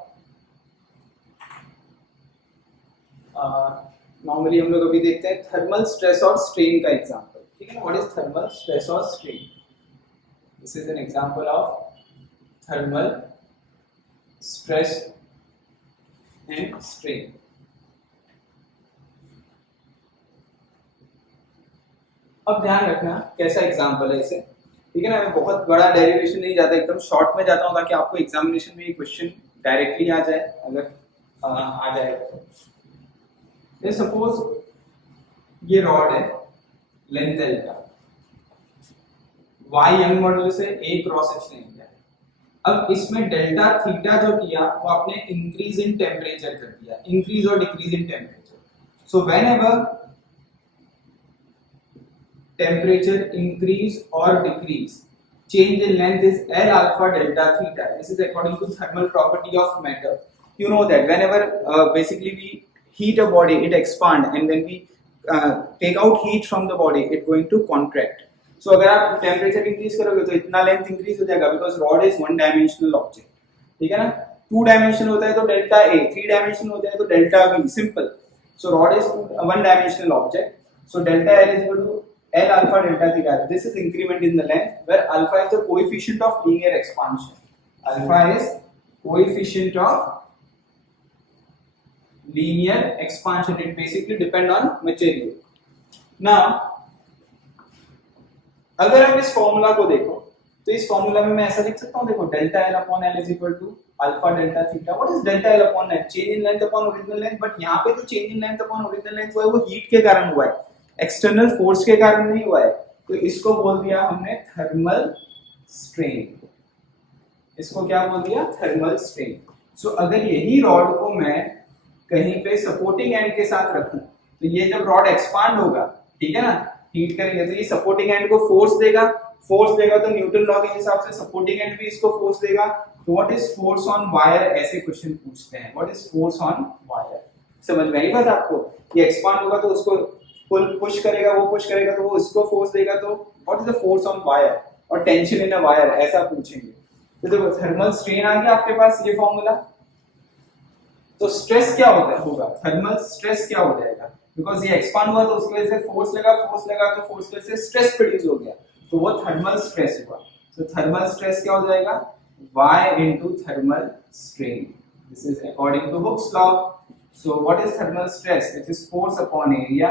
नॉर्मली हम लोग अभी देखते हैं थर्मल स्ट्रेस और स्ट्रेन का एग्जांपल, ठीक है ना। व्हाट इज थर्मल स्ट्रेस और strain, this is an example of thermal stress and strain। अब ध्यान रखना कैसा एग्जांपल है इसे, ठीक है ना। मैं बहुत बड़ा डेरिवेशन नहीं जाता, एकदम शॉर्ट में जाता हूँ ताकि आपको एग्जामिनेशन में ये क्वेश्चन डायरेक्टली आ जाए, अगर आ जाए तो। सपोज ये रॉड है, लेंथ एल का, y यंग मॉडल से a क्रॉस सेक्शन एरिया। अब इसमें डेल्टा थीटा जो किया वो आपने इंक्रीज इन टेम्परेचर कर दिया, इंक्रीज और decrease in temperature. So whenever temperature increase और decrease, change in length is L alpha delta theta. This is according to thermal property of matter. You know that whenever basically we heat a body, it expand, and when we take out heat from the body, it going to contract. So अगर आप temperature increase करोगे तो इतना length increase हो जाएगा, because rod is one dimensional object, ठीक है ना। 2 डायमेंशन होता है तो डेल्टा ए, 3 डायमेंशन होता है तो delta B, simple. So rod is one dimensional object, so delta L is equal to L alpha delta theta. This is increment in the length where alpha is the coefficient of linear expansion. Alpha is coefficient of linear expansion. It basically depend on material. Now, अगर हम इस formula को देखो तो इस formula में मैं ऐसा लिख सकता हूँ, देखो delta L upon L is equal to alpha delta theta. What is delta L upon L, change in length upon original length. But यहाँ पे जो change in length upon original length हुआ है वो हीट के कारण हुआ है, एक्सटर्नल फोर्स के कारण नहीं हुआ है। तो इसको बोल दिया हमने थर्मल स्ट्रेन, इसको क्या बोल दिया, थर्मल स्ट्रेन। सो अगर यही रॉड को मैं कहीं पे सपोर्टिंग एंड के साथ रखूं तो ये जब रॉड एक्सपांड होगा, ठीक है ना, हीट करेंगे तो ये सपोर्टिंग एंड को फोर्स देगा तो न्यूटन लॉ के हिसाब से सपोर्टिंग एंड भी इसको फोर्स देगा। तो what is force on wire, ऐसे क्वेश्चन पूछते हैं, what is force on wire. समझ में आई बात आपको, ये एक्सपांड होगा तो उसको पुश करेगा, वो पुश करेगा तो वो इसको फोर्स देगा। तो what is the force on wire, और टेंशन इन अ वायर ऐसा पूछेंगे। तो देखो थर्मल स्ट्रेन आ गया आपके पास ये फॉर्मूला, तो स्ट्रेस क्या होगा, थर्मल स्ट्रेस क्या हो जाएगा, बिकॉज ये एक्सपांड हुआ तो उसकी वजह से फोर्स लगा तो फोर्स की वजह से स्ट्रेस प्रोड्यूस हो गया, तो वो थर्मल स्ट्रेस हुआ। तो थर्मल स्ट्रेस क्या हो जाएगा, y into thermal strain. This is according to Hooke's law. So what is thermal stress? It is force upon area.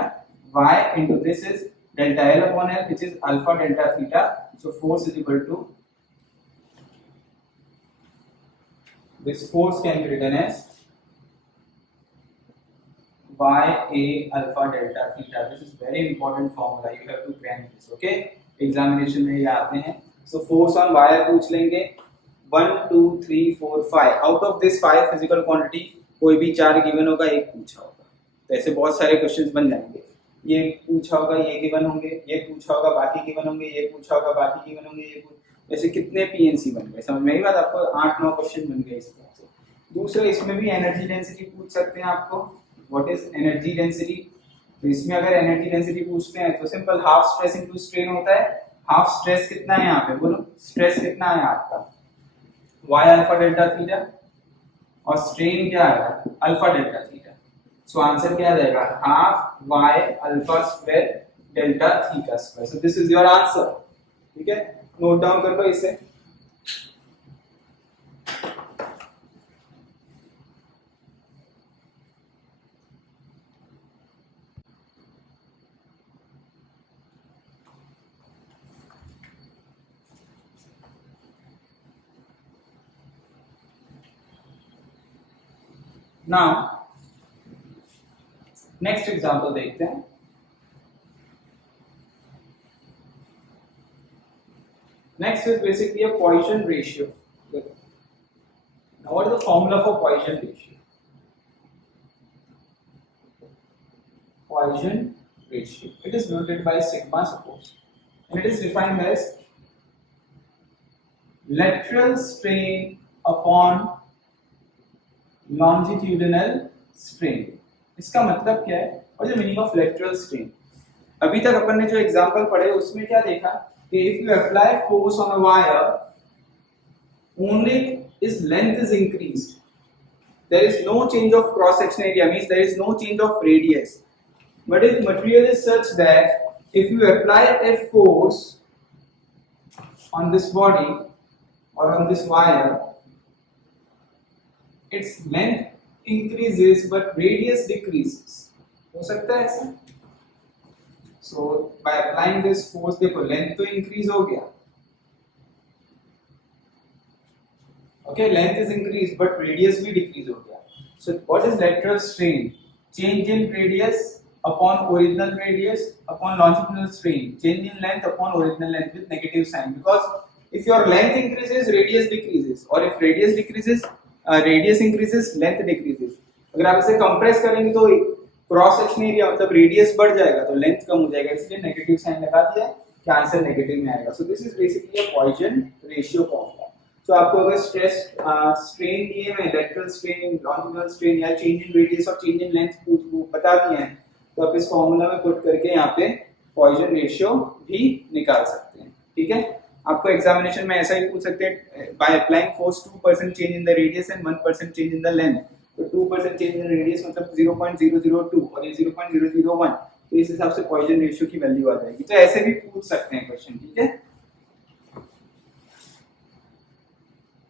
Y into this is delta L upon L, which is alpha delta theta. So force is equal to, this force can be written as y a alpha delta theta. This is very important formula. You have to crank this. Okay? Examination में ये आते हैं. So force on wire पूछ लेंगे. 1 2 3 4 5 out of this 5 physical quantity कोई भी 4 given होगा, एक पूछा होगा, तो ऐसे बहुत सारे क्वेश्चंस बन जाएंगे। ये पूछा होगा, ये गिवन होंगे, ये पूछा होगा, बाकी गिवन होंगे, ये पूछा होगा, बाकी गिवन होंगे, ये ऐसे कितने पीएनसी बन गए, समझ में आई बात? आपको 8-9 क्वेश्चन बन गए इस तरह से। दूसरा इसमें भी एनर्जी डेंसिटी पूछ सकते हैं आपको, व्हाट इज एनर्जी डेंसिटी। तो इसमें अगर एनर्जी डेंसिटी पूछते हैं तो simple half stress into strain होता है। हाफ स्ट्रेस कितना है यहाँ पे, बोलो स्ट्रेस कितना है आपका, y अल्फा डेल्टा थीटा, और स्ट्रेन क्या आएगा, alpha delta theta. So answer क्या आ जाएगा, half y alpha square delta theta square. So this is your answer. ठीक है, नोट डाउन कर लो इसे। Now, next example देखते हैं। Next is basically a Poisson ratio. Now, what is the formula for Poisson ratio? Poisson ratio. It is denoted by sigma, suppose, and it is defined as lateral strain upon longitudinal strain। इसका मतलब क्या है, और जो meaning of lateral strain. अभी तक अपन ने जो एग्जांपल पढ़े उसमें क्या देखा कि if you apply force on a wire only is length is increased, there is no change of cross section area, means there is no change of radius, but if material is such that if you apply a force on this body और on this wire, its length increases but radius decreases। हो सकता है ऐसा? So by applying this force, देखो length तो increase हो गया, okay, length is increased but radius भी decrease हो गया। So what is lateral strain? Change in radius upon original radius upon longitudinal strain, change in length upon original length with negative sign, because if your length increases radius decreases, or if radius decreases radius increases length decreases. अगर आप इसे compress करेंगे तो cross section area मतलब radius बढ़ जाएगा तो length कम हो जाएगा, इसलिए नेगेटिव साइन लगा दिया कि आंसर नेगेटिव में आएगा। So this is basically a Poisson ratio formula. So आपको अगर स्ट्रेस स्ट्रेन दिए हुए लेटरल स्ट्रेन, लॉन्जिट्यूडिनल स्ट्रेन या चेंज इन रेडियस और चेंज इन लेंथ बता दिए हैं, तो आप इस फॉर्मूला में पुट करके यहाँ पे पॉइसन रेशियो भी निकाल सकते हैं। ठीक है, आपको एग्जामिनेशन में ऐसा ही पूछ सकते हैं, by applying force 2% change in the radius and 1% change in the length. तो 2% चेंज इन रेडियस मतलब 0.002 और ये 0.001, तो इस हिसाब से पॉइसन रेशियो की वैल्यू आ जाएगी। तो ऐसे भी पूछ सकते हैं क्वेश्चन। ठीक है,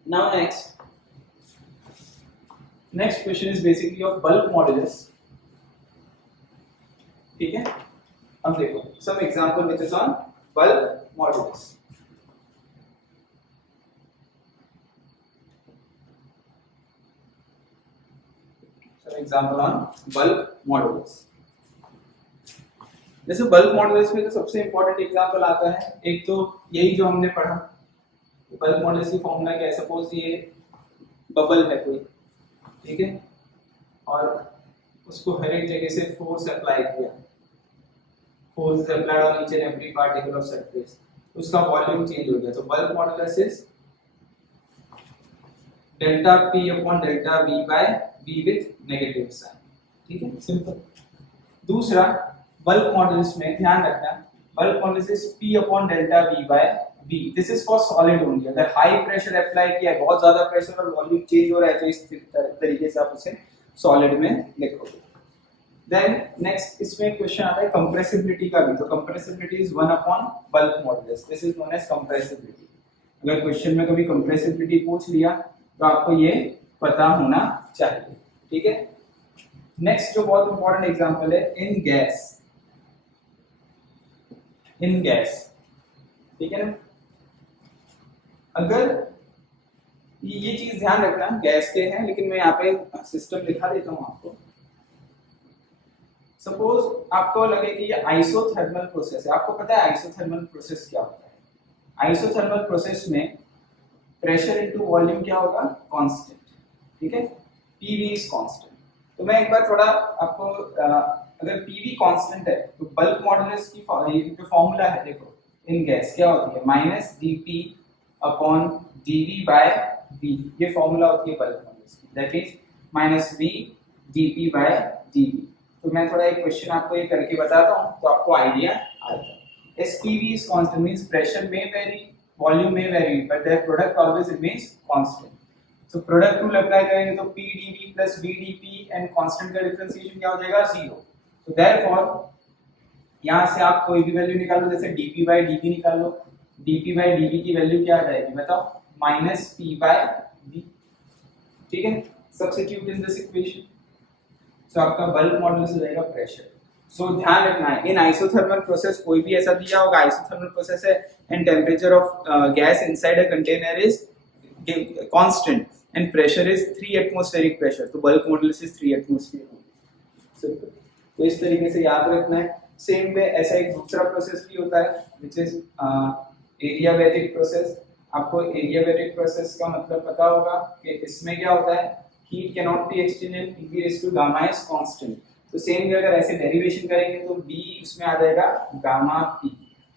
now next question is basically of bulk modulus. ठीक है, अब देखो some example which is on bulk modulus. Example on bulk modulus. जैसे बल्क मॉडुलस में तो सबसे इंपॉर्टेंट एग्जाम्पल आता है, एक तो यही जो हमने पढ़ा, बल्क मॉडुलस की फॉर्मूला क्या है, सपोज ये बबल है कोई, ठीक है, और उसको हर एक जगह से फोर्स अप्लाई किया, force is applied on each and every particle of surface, उसका वॉल्यूम चेंज हो गया। तो bulk modulus is delta P upon delta V by V with negative sign. ठीक है, सिंपल। दूसरा बल्क मॉडुलस में ध्यान रखना, bulk modulus is P upon delta V by V, this is for solid only. अगर हाई प्रेशर अप्लाई किया है, बहुत ज्यादा प्रेशर और वॉल्यूम चेंज हो रहा है, तो इस तरीके से आप उसे सॉलिड में लिखोगे। देन नेक्स्ट इसमें क्वेश्चन आता है कंप्रेसिबिलिटी का भी। तो compressibility is 1 upon bulk modulus, this is known as compressibility. अगर क्वेश्चन में कभी कंप्रेसिबिलिटी पूछ लिया तो आपको ये पता होना चाहिए, ठीक है। नेक्स्ट जो बहुत इंपॉर्टेंट एग्जांपल है, इन गैस, इन गैस, ठीक है ना। अगर ये चीज ध्यान रखना, गैस के हैं, लेकिन मैं यहाँ पे सिस्टम लिखा देता हूँ आपको। सपोज आपको लगे कि ये आइसोथर्मल प्रोसेस है। आपको पता है आइसोथर्मल प्रोसेस क्या होता है? आइसोथर्मल प्रोसेस में प्रेशर इनटू वॉल्यूम क्या होगा? कांस्टेंट, ठीक है। PV is constant. तो मैं एक बार थोड़ा आपको अगर पीवी कांस्टेंट है तो बल्क मॉडुलस की जो फॉर्मूला है, देखो इन गैस क्या होती है, minus dP upon dV by V, ये फॉर्मूला होती है बल्क मॉडुलस की, that is minus V dP by dV। तो मैं थोड़ा एक क्वेश्चन आपको ये करके बताता हूँ तो आपको आइडिया आएगा। SPV is constant means pressure may vary, volume may vary, but their product always remains constant. So product rule apply करेंगे तो PdV plus VdP and constant का डिफरेंशिएशन क्या हो जाएगा? 0। So therefore यहाँ से आप कोई भी वैल्यू निकालो, जैसे dP by dV निकालो, dP by dV की वैल्यू क्या आ जाएगी बताओ? माइनस P by V, ठीक है। सब्स्टिट्यूट इन दिस इक्वेशन, तो आपका बल्क मॉडुलस हो जाएगा प्रेशर। सो ध्यान रखना है, इन आइसोथर्मल प्रोसेस कोई भी ऐसा दिया होगा, आइसोथर्मल प्रोसेस है and temperature of gas inside a container is constant and pressure is 3 atmospheric pressure, तो बल्क मॉडुलस इज 3 एटमॉस्फेयर। तो इस तरीके से याद रखना है। सेम वे ऐसा एक दूसरा प्रोसेस भी होता है व्हिच इज एडियाबैटिक प्रोसेस। आपको एडियाबैटिक प्रोसेस का मतलब पता होगा कि इसमें क्या होता है, heat cannot be exchanged and P raised to gamma is constant। तो सेम अगर ऐसे डेरिवेशन करेंगे तो B उसमें आ जाएगा गामा P।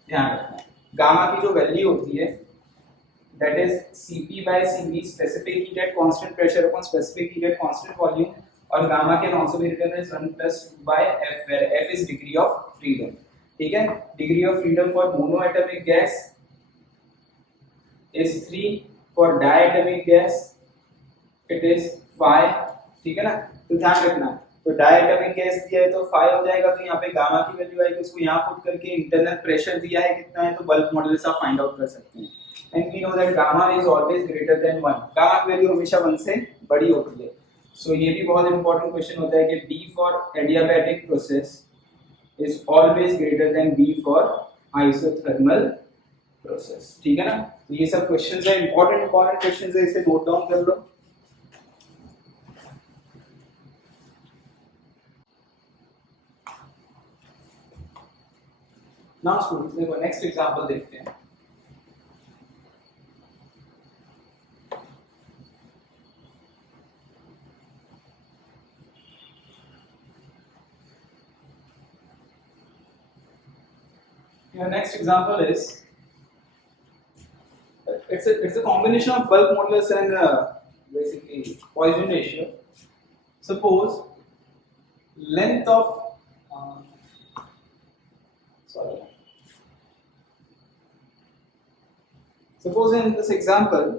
ध्यान रखना है, गामा की जो वैल्यू होती है that is Cp by Cv, specific heat at constant pressure upon specific heat at constant volume, और gamma can also be written as 1 plus 2 by F, where F is degree of freedom, ठीक है। Degree of freedom for monoatomic gas is 3, for diatomic gas it is 5, ठीक है ना। तो ध्यान रखना, तो डायटोमिक गैस दिया है तो 5 हो जाएगा, तो यहाँ पे गामा की वैल्यू आएगी, उसको यहाँ पुट करके इंटरनल प्रेशर दिया है कितना है, तो बल्क मॉडुलस आप फाइंड आउट कर सकते हैं। And we know that gamma is always greater than 1, gamma की वैल्यू हमेशा 1 से बड़ी होती है। सो ये भी बहुत इंपॉर्टेंट क्वेश्चन होता है कि D for adiabatic process is always greater then B for isothermal process, ठीक है ना। तो ये सब क्वेश्चंस है, इंपॉर्टेंट क्वेश्चंस है, इसे नोट डाउन कर लो। नाउ स्टूडेंट्स देखो नेक्स्ट एग्जांपल देखते हैं। Your next example is it's a combination of bulk modulus and basically Poisson ratio. Suppose length of Suppose in this example,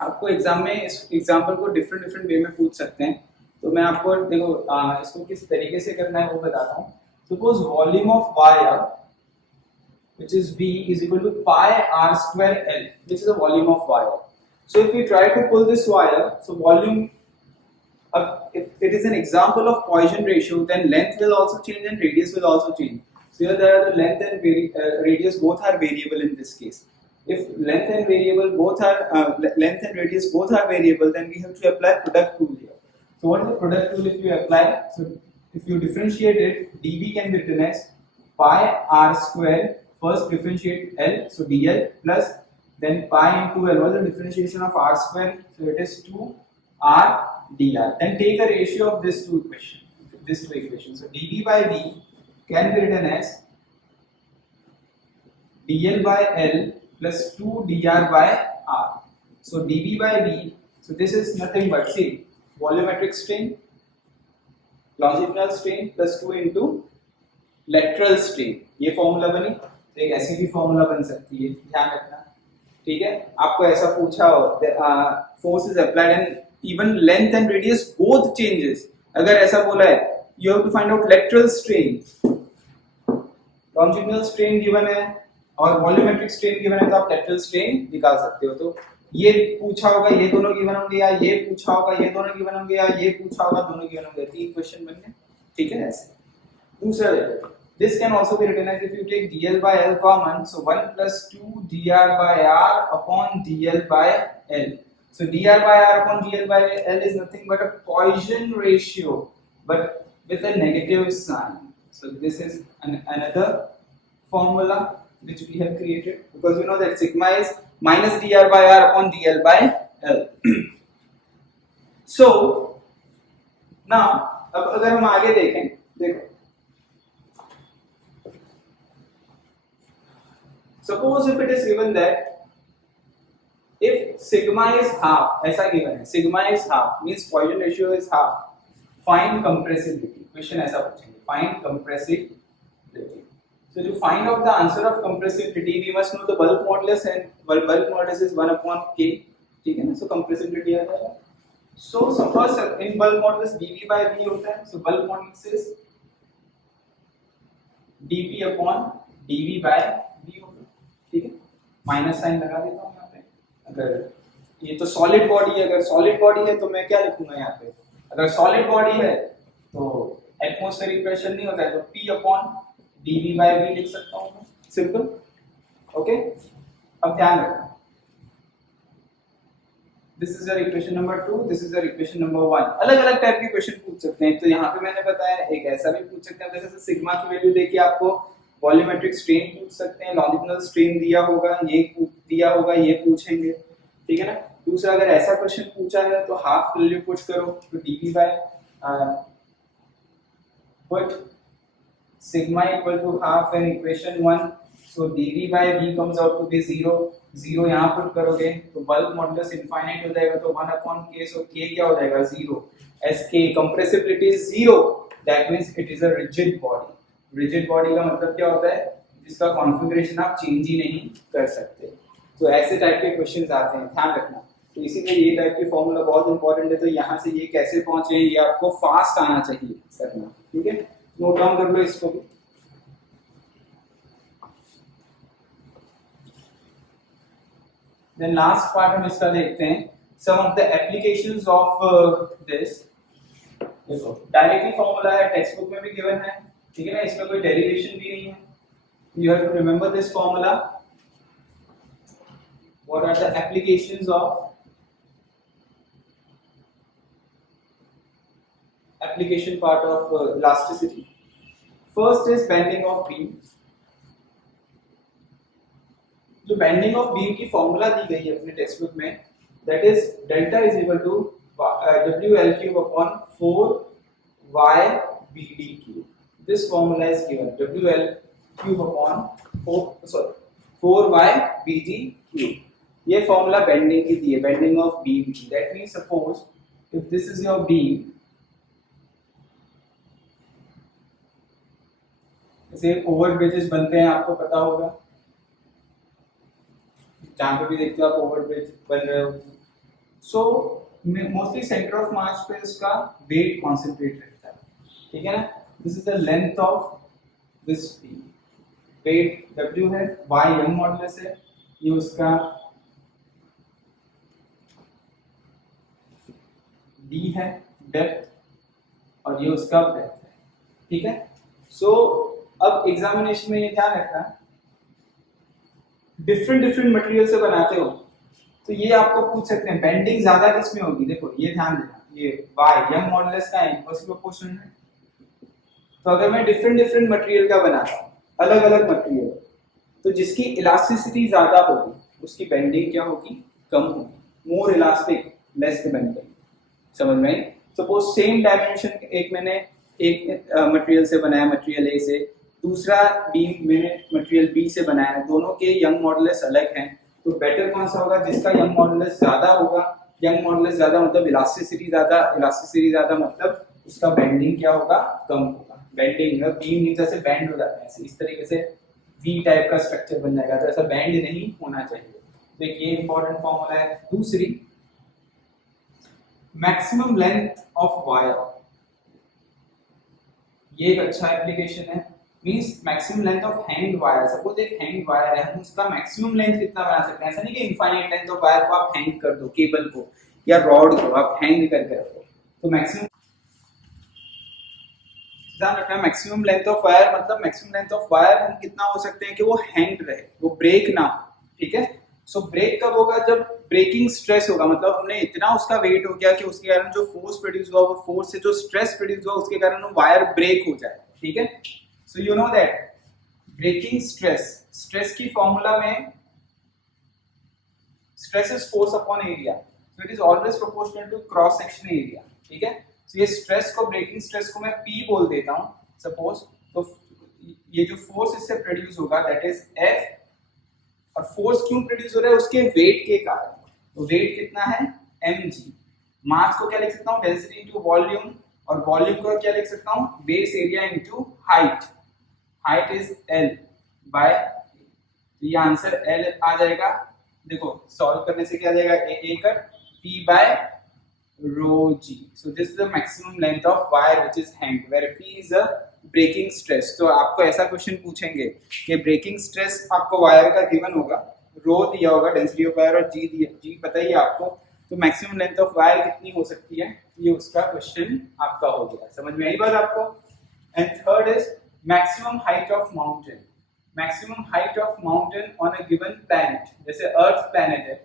आपको एग्जाम में इस एग्जाम्पल को डिफरेंट वे में पूछ सकते हैं। तो मैं आपको देखो इसको किस तरीके से करना है वो बताता हूँ। Suppose volume of wire which is V is equal to pi r square L, which is the volume of wire. So if we try to pull this wire, so volume, if it is an example of Poisson ratio, then length will also change and radius will also change. So here there are the length and radius both are variable in this case. If length and variable both are length and radius both are variable, then we have to apply product rule here. So what is the product rule if you apply? So if you differentiate it, dV can be written as pi r square, first differentiate L, so dl, plus then pi into L, what is the differentiation of r square? So it is 2 r dr. Then take a ratio of these two equations. So dV by V can be written as dl by L plus 2 dr by r. So dV by V, so this is nothing but, see, volumetric strain, longitudinal strain plus 2 into lateral strain, ये formula बनी। एक ऐसी भी formula बन सकती है, ध्यान रखना। ठीक है, आपको ऐसा पूछा हो force is applied and even length and radius both changes, अगर ऐसा बोला है you have to find out lateral strain, longitudinal strain given है और वॉल्यूमेट्रिक स्ट्रेन गिवन है, तो आप लेटरल स्ट्रेन निकाल सकते हो। तो ये पूछा होगा ये दोनों गिवन होंगे, या ये पूछा होगा ये दोनों गिवन होंगे, या ये पूछा होगा दोनों गिवन होंगे, 3 क्वेश्चन बन गए। ठीक है, ऐसे। दूसरा देखो, this can also be written as if you take dl by l common, so 1 plus 2 dr by r upon dl by l. So dr by r upon dl by l is nothing but a Poisson ratio, but with a negative sign. So this is another formula which we have created, because you know that sigma is minus dr by r upon dl by l. So now अब अगर हम आगे देखें, देखो suppose if it is given that if sigma is half, ऐसा given है sigma is half means Poisson ratio is half, find compressibility, question ऐसा पूछेंगे, find compressibility. So to find out the answer of compressibility we must know the bulk modulus, and bulk modulus is 1 upon k, ठीक है ना, so compressibility आ जाएगा। So first in bulk modulus dv by v होता है, so bulk modulus is dp upon dv by v होगा, ठीक है, minus sign लगा देता हूँ यहाँ पे। अगर ये तो सॉलिड बॉडी है, अगर सॉलिड बॉडी है तो मैं क्या लिखूंगा यहाँ पे, अगर सॉलिड बॉडी है तो एटमॉस्फेरिक प्रेशर नहीं होता है, तो p upon dv by v लिख सकता हूँ मैं, सिंपल। ओके, अब ध्यान रखना, this is your equation number 2, this is your equation number 1। अलग अलग टाइप के क्वेश्चन पूछ सकते हैं, तो यहाँ पे मैंने बताया एक ऐसा भी पूछ सकते हैं, जैसे सिग्मा की वैल्यू देके आपको वॉल्यूमेट्रिक स्ट्रेन पूछ सकते हैं, लॉन्जिट्यूडिनल स्ट्रेन दिया होगा, ये दिया होगा, ये पूछेंगे, ठीक है ना। दूसरा अगर ऐसा क्वेश्चन पूछा है तो हाफ वैल्यू पुट करो, तो dv by put sigma equal to half in equation 1, so dv by v comes out to be 0, 0 यहाँ पुट करोगे तो बल्क मॉडुलस इनफाइनाइट हो जाएगा, तो 1 upon k, so k क्या हो जाएगा 0, as k compressibility is 0, that means it is a rigid body। Rigid body का मतलब क्या होता है, जिसका कॉन्फ़िगरेशन आप चेंज ही नहीं कर सकते। तो ऐसे टाइप के क्वेश्चंस आते हैं, ध्यान रखना। तो इसीलिए ये टाइप की फॉर्मूला बहुत इंपॉर्टेंट है, तो यहाँ से ये कैसे पहुंचे ये आपको फास्ट आना चाहिए करना, ठीक है, नोट डाउन कर लो इसको भी। देन लास्ट पार्ट हम इसका देखते हैं, some of the applications of this. देखो डायरेक्टली फॉर्मूला है, टेक्स्ट बुक में भी गिवन है, ठीक है ना, इसमें कोई डेरिवेशन भी नहीं है। You have to remember this formula. What are the applications of application part of elasticity? First is bending of beam। जो bending of beam की फॉर्मूला दी गई है अपने टेक्स्ट बुक में, that is delta is equal to WL cube upon 4y BD cube। This formula is given, WL cube upon 4y BD cube। ये formula bending की दी है, bending of beam की। That means suppose if this is your beam, जैसे over bridges बनते हैं, आपको पता होगा, जहां पे भी देखते हो आप ओवर ब्रिज बन रहे हो, so mostly centre of mass पे उसका वेट कॉन्सेंट्रेट रहता है, ठीक है ना। This is the length of this beam, weight W है, y यंग मॉडुलस है, ये उसका d है डेप्थ, और ये उसका ब्रेथ है, ठीक है। सो अब एग्जामिनेशन में ये ध्यान रखना, डिफरेंट मटेरियल से बनाते हो तो ये आपको पूछ सकते हैं बेंडिंग ज्यादा किस में होगी। देखो ये ध्यान देना, ये y यंग मॉडुलस का इनवर्स प्रोपोर्शनल है, तो अगर मैं डिफरेंट मटेरियल का बनाता हूँ, अलग अलग मटेरियल, तो जिसकी इलास्टिसिटी ज्यादा होगी उसकी बेंडिंग क्या होगी, कम होगी। मोर इलास्टिक लेस बेंडिंग, समझ में आई। सपोज सेम डायमेंशन एक मैंने एक मटेरियल से बनाया, मटेरियल ए से, दूसरा बीम मैंने मटेरियल बी से बनाया, दोनों के यंग मॉडुलस अलग हैं, तो बेटर कौन सा होगा, जिसका यंग मॉडुलस ज्यादा होगा। यंग मॉडुलस ज्यादा मतलब इलास्टिसिटी ज्यादा मतलब उसका बेंडिंग क्या होगा, कम होगा। बेंडिंग बीम नीचे से बेंड हो जाता है, इस तरीके से वी टाइप का स्ट्रक्चर बन जाएगा, तो ऐसा बैंड नहीं होना चाहिए। तो एक ये इंपॉर्टेंट फॉर्मूला है। दूसरी, मैक्सिमम लेंथ ऑफ वायर, ये एक अच्छा एप्लीकेशन है। Means maximum length of hang wire, suppose एक हैंग वायर है, हम उसका मैक्सिमम लेंथ कितना बना सकते हैं। ऐसा नहीं कि इनफाइनाइट लेंथ ऑफ वायर को आप हैंग कर दो, केबल को या रॉड को आप हैंग करके रखो। तो मैक्सिमम ध्यान रखना, मैक्सिमम लेंथ ऑफ वायर मतलब मैक्सिमम लेंथ ऑफ वायर हम कितना हो सकते हैं कि वो हैंग रहे, वो ब्रेक ना हो, ठीक है। सो ब्रेक कब होगा, जब ब्रेकिंग स्ट्रेस होगा, मतलब हमने इतना उसका वेट हो गया कि उसके कारण जो फोर्स प्रोड्यूस हुआ, वो फोर्स से जो स्ट्रेस प्रोड्यूस हुआ उसके कारण वो वायर ब्रेक हो जाए, ठीक है। So you know that breaking stress, stress की फॉर्मूला में stress is force upon area, so it is always proportional to cross section area, ठीक है। तो ये स्ट्रेस को, ब्रेकिंग स्ट्रेस को मैं P बोल देता हूँ सपोज, तो ये जो फोर्स इससे प्रोड्यूस होगा दैट इज F, और फोर्स क्यों प्रोड्यूस हो रहा है, उसके वेट के कारण। तो वेट कितना है, mg। मास को क्या लिख सकता हूँ, डेंसिटी इनटू वॉल्यूम, और वॉल्यूम को क्या लिख सकता हूँ, base area into height, height is L by, तो ये आंसर L आ जाएगा। देखो सॉल्व करने से क्या आ जाएगा, A cut P by rho g. So this is the maximum length of wire which is hanged, where P is a breaking stress. तो आपको ऐसा क्वेश्चन पूछेंगे कि ब्रेकिंग स्ट्रेस आपको वायर का गिवन होगा, रो दिया होगा डेंसिटी ऑफ वायर, और जी पता ही आपको, तो मैक्सिमम लेंथ ऑफ वायर कितनी हो सकती है, ये उसका क्वेश्चन आपका हो गया। समझ में आई बात आपको। And third is maximum height of mountain. Maximum height of mountain on a given planet, जैसे अर्थ प्लैनेट है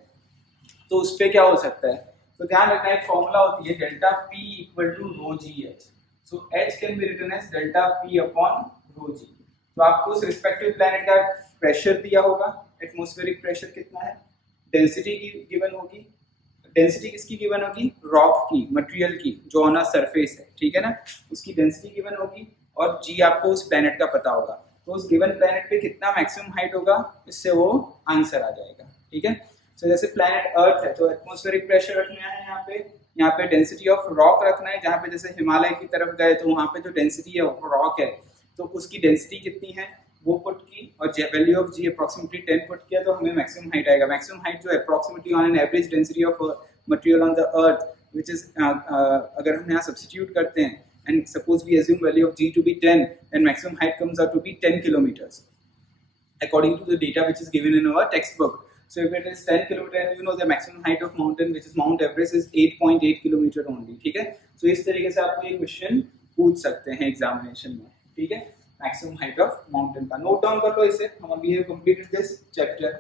तो उस पे क्या हो सकता है, तो ध्यान रखना एक फॉर्मूला होती है delta P equal to rho g h. So H can be written as delta P upon rho g. तो आपको उस रिस्पेक्टिव प्लैनेट का प्रेशर दिया होगा, एटमॉस्फेरिक प्रेशर कितना है, डेंसिटी की गिवन होगी, डेंसिटी किसकी गिवन होगी, रॉक की, मटेरियल की जो ऑन अ सरफेस है, ठीक है ना, उसकी डेंसिटी गिवन होगी, और जी आपको उस प्लैनेट का पता होगा। तो उस गिवन प्लैनेट पे कितना मैक्सिमम हाइट होगा, इससे वो आंसर आ जाएगा, ठीक है। So, जैसे प्लैनेट अर्थ है तो एटमॉस्फेरिक प्रेशर रखना है यहाँ पे डेंसिटी ऑफ रॉक रखना है, जहाँ पे जैसे हिमालय की तरफ गए तो वहाँ पे जो डेंसिटी है रॉक है तो उसकी डेंसिटी कितनी है वो पुट की, और value of G approximately 10 put किया तो हमें मैक्सिमम हाइट आएगा। मैक्सिमम हाइट जो approximately on an average density of material on the earth which is, अगर हम यहाँ सब्स्टिट्यूट करते हैं and suppose we assume value of G to be 10 and maximum height comes out to be 10 kilometres according to the data which is given in our textbook. So if it is 10 kilometer and you know the maximum height of mountain which is Mount Everest is 8.8 kilometer only, ठीक है। So इस तरीके से आपको ये question पूछ सकते हैं एग्जामिनेशन में, ठीक है। मैक्सिमम हाइट ऑफ माउंटेन का नोट डाउन कर लो इसे। हम अभी हैव कंप्लीटेड दिस चैप्टर।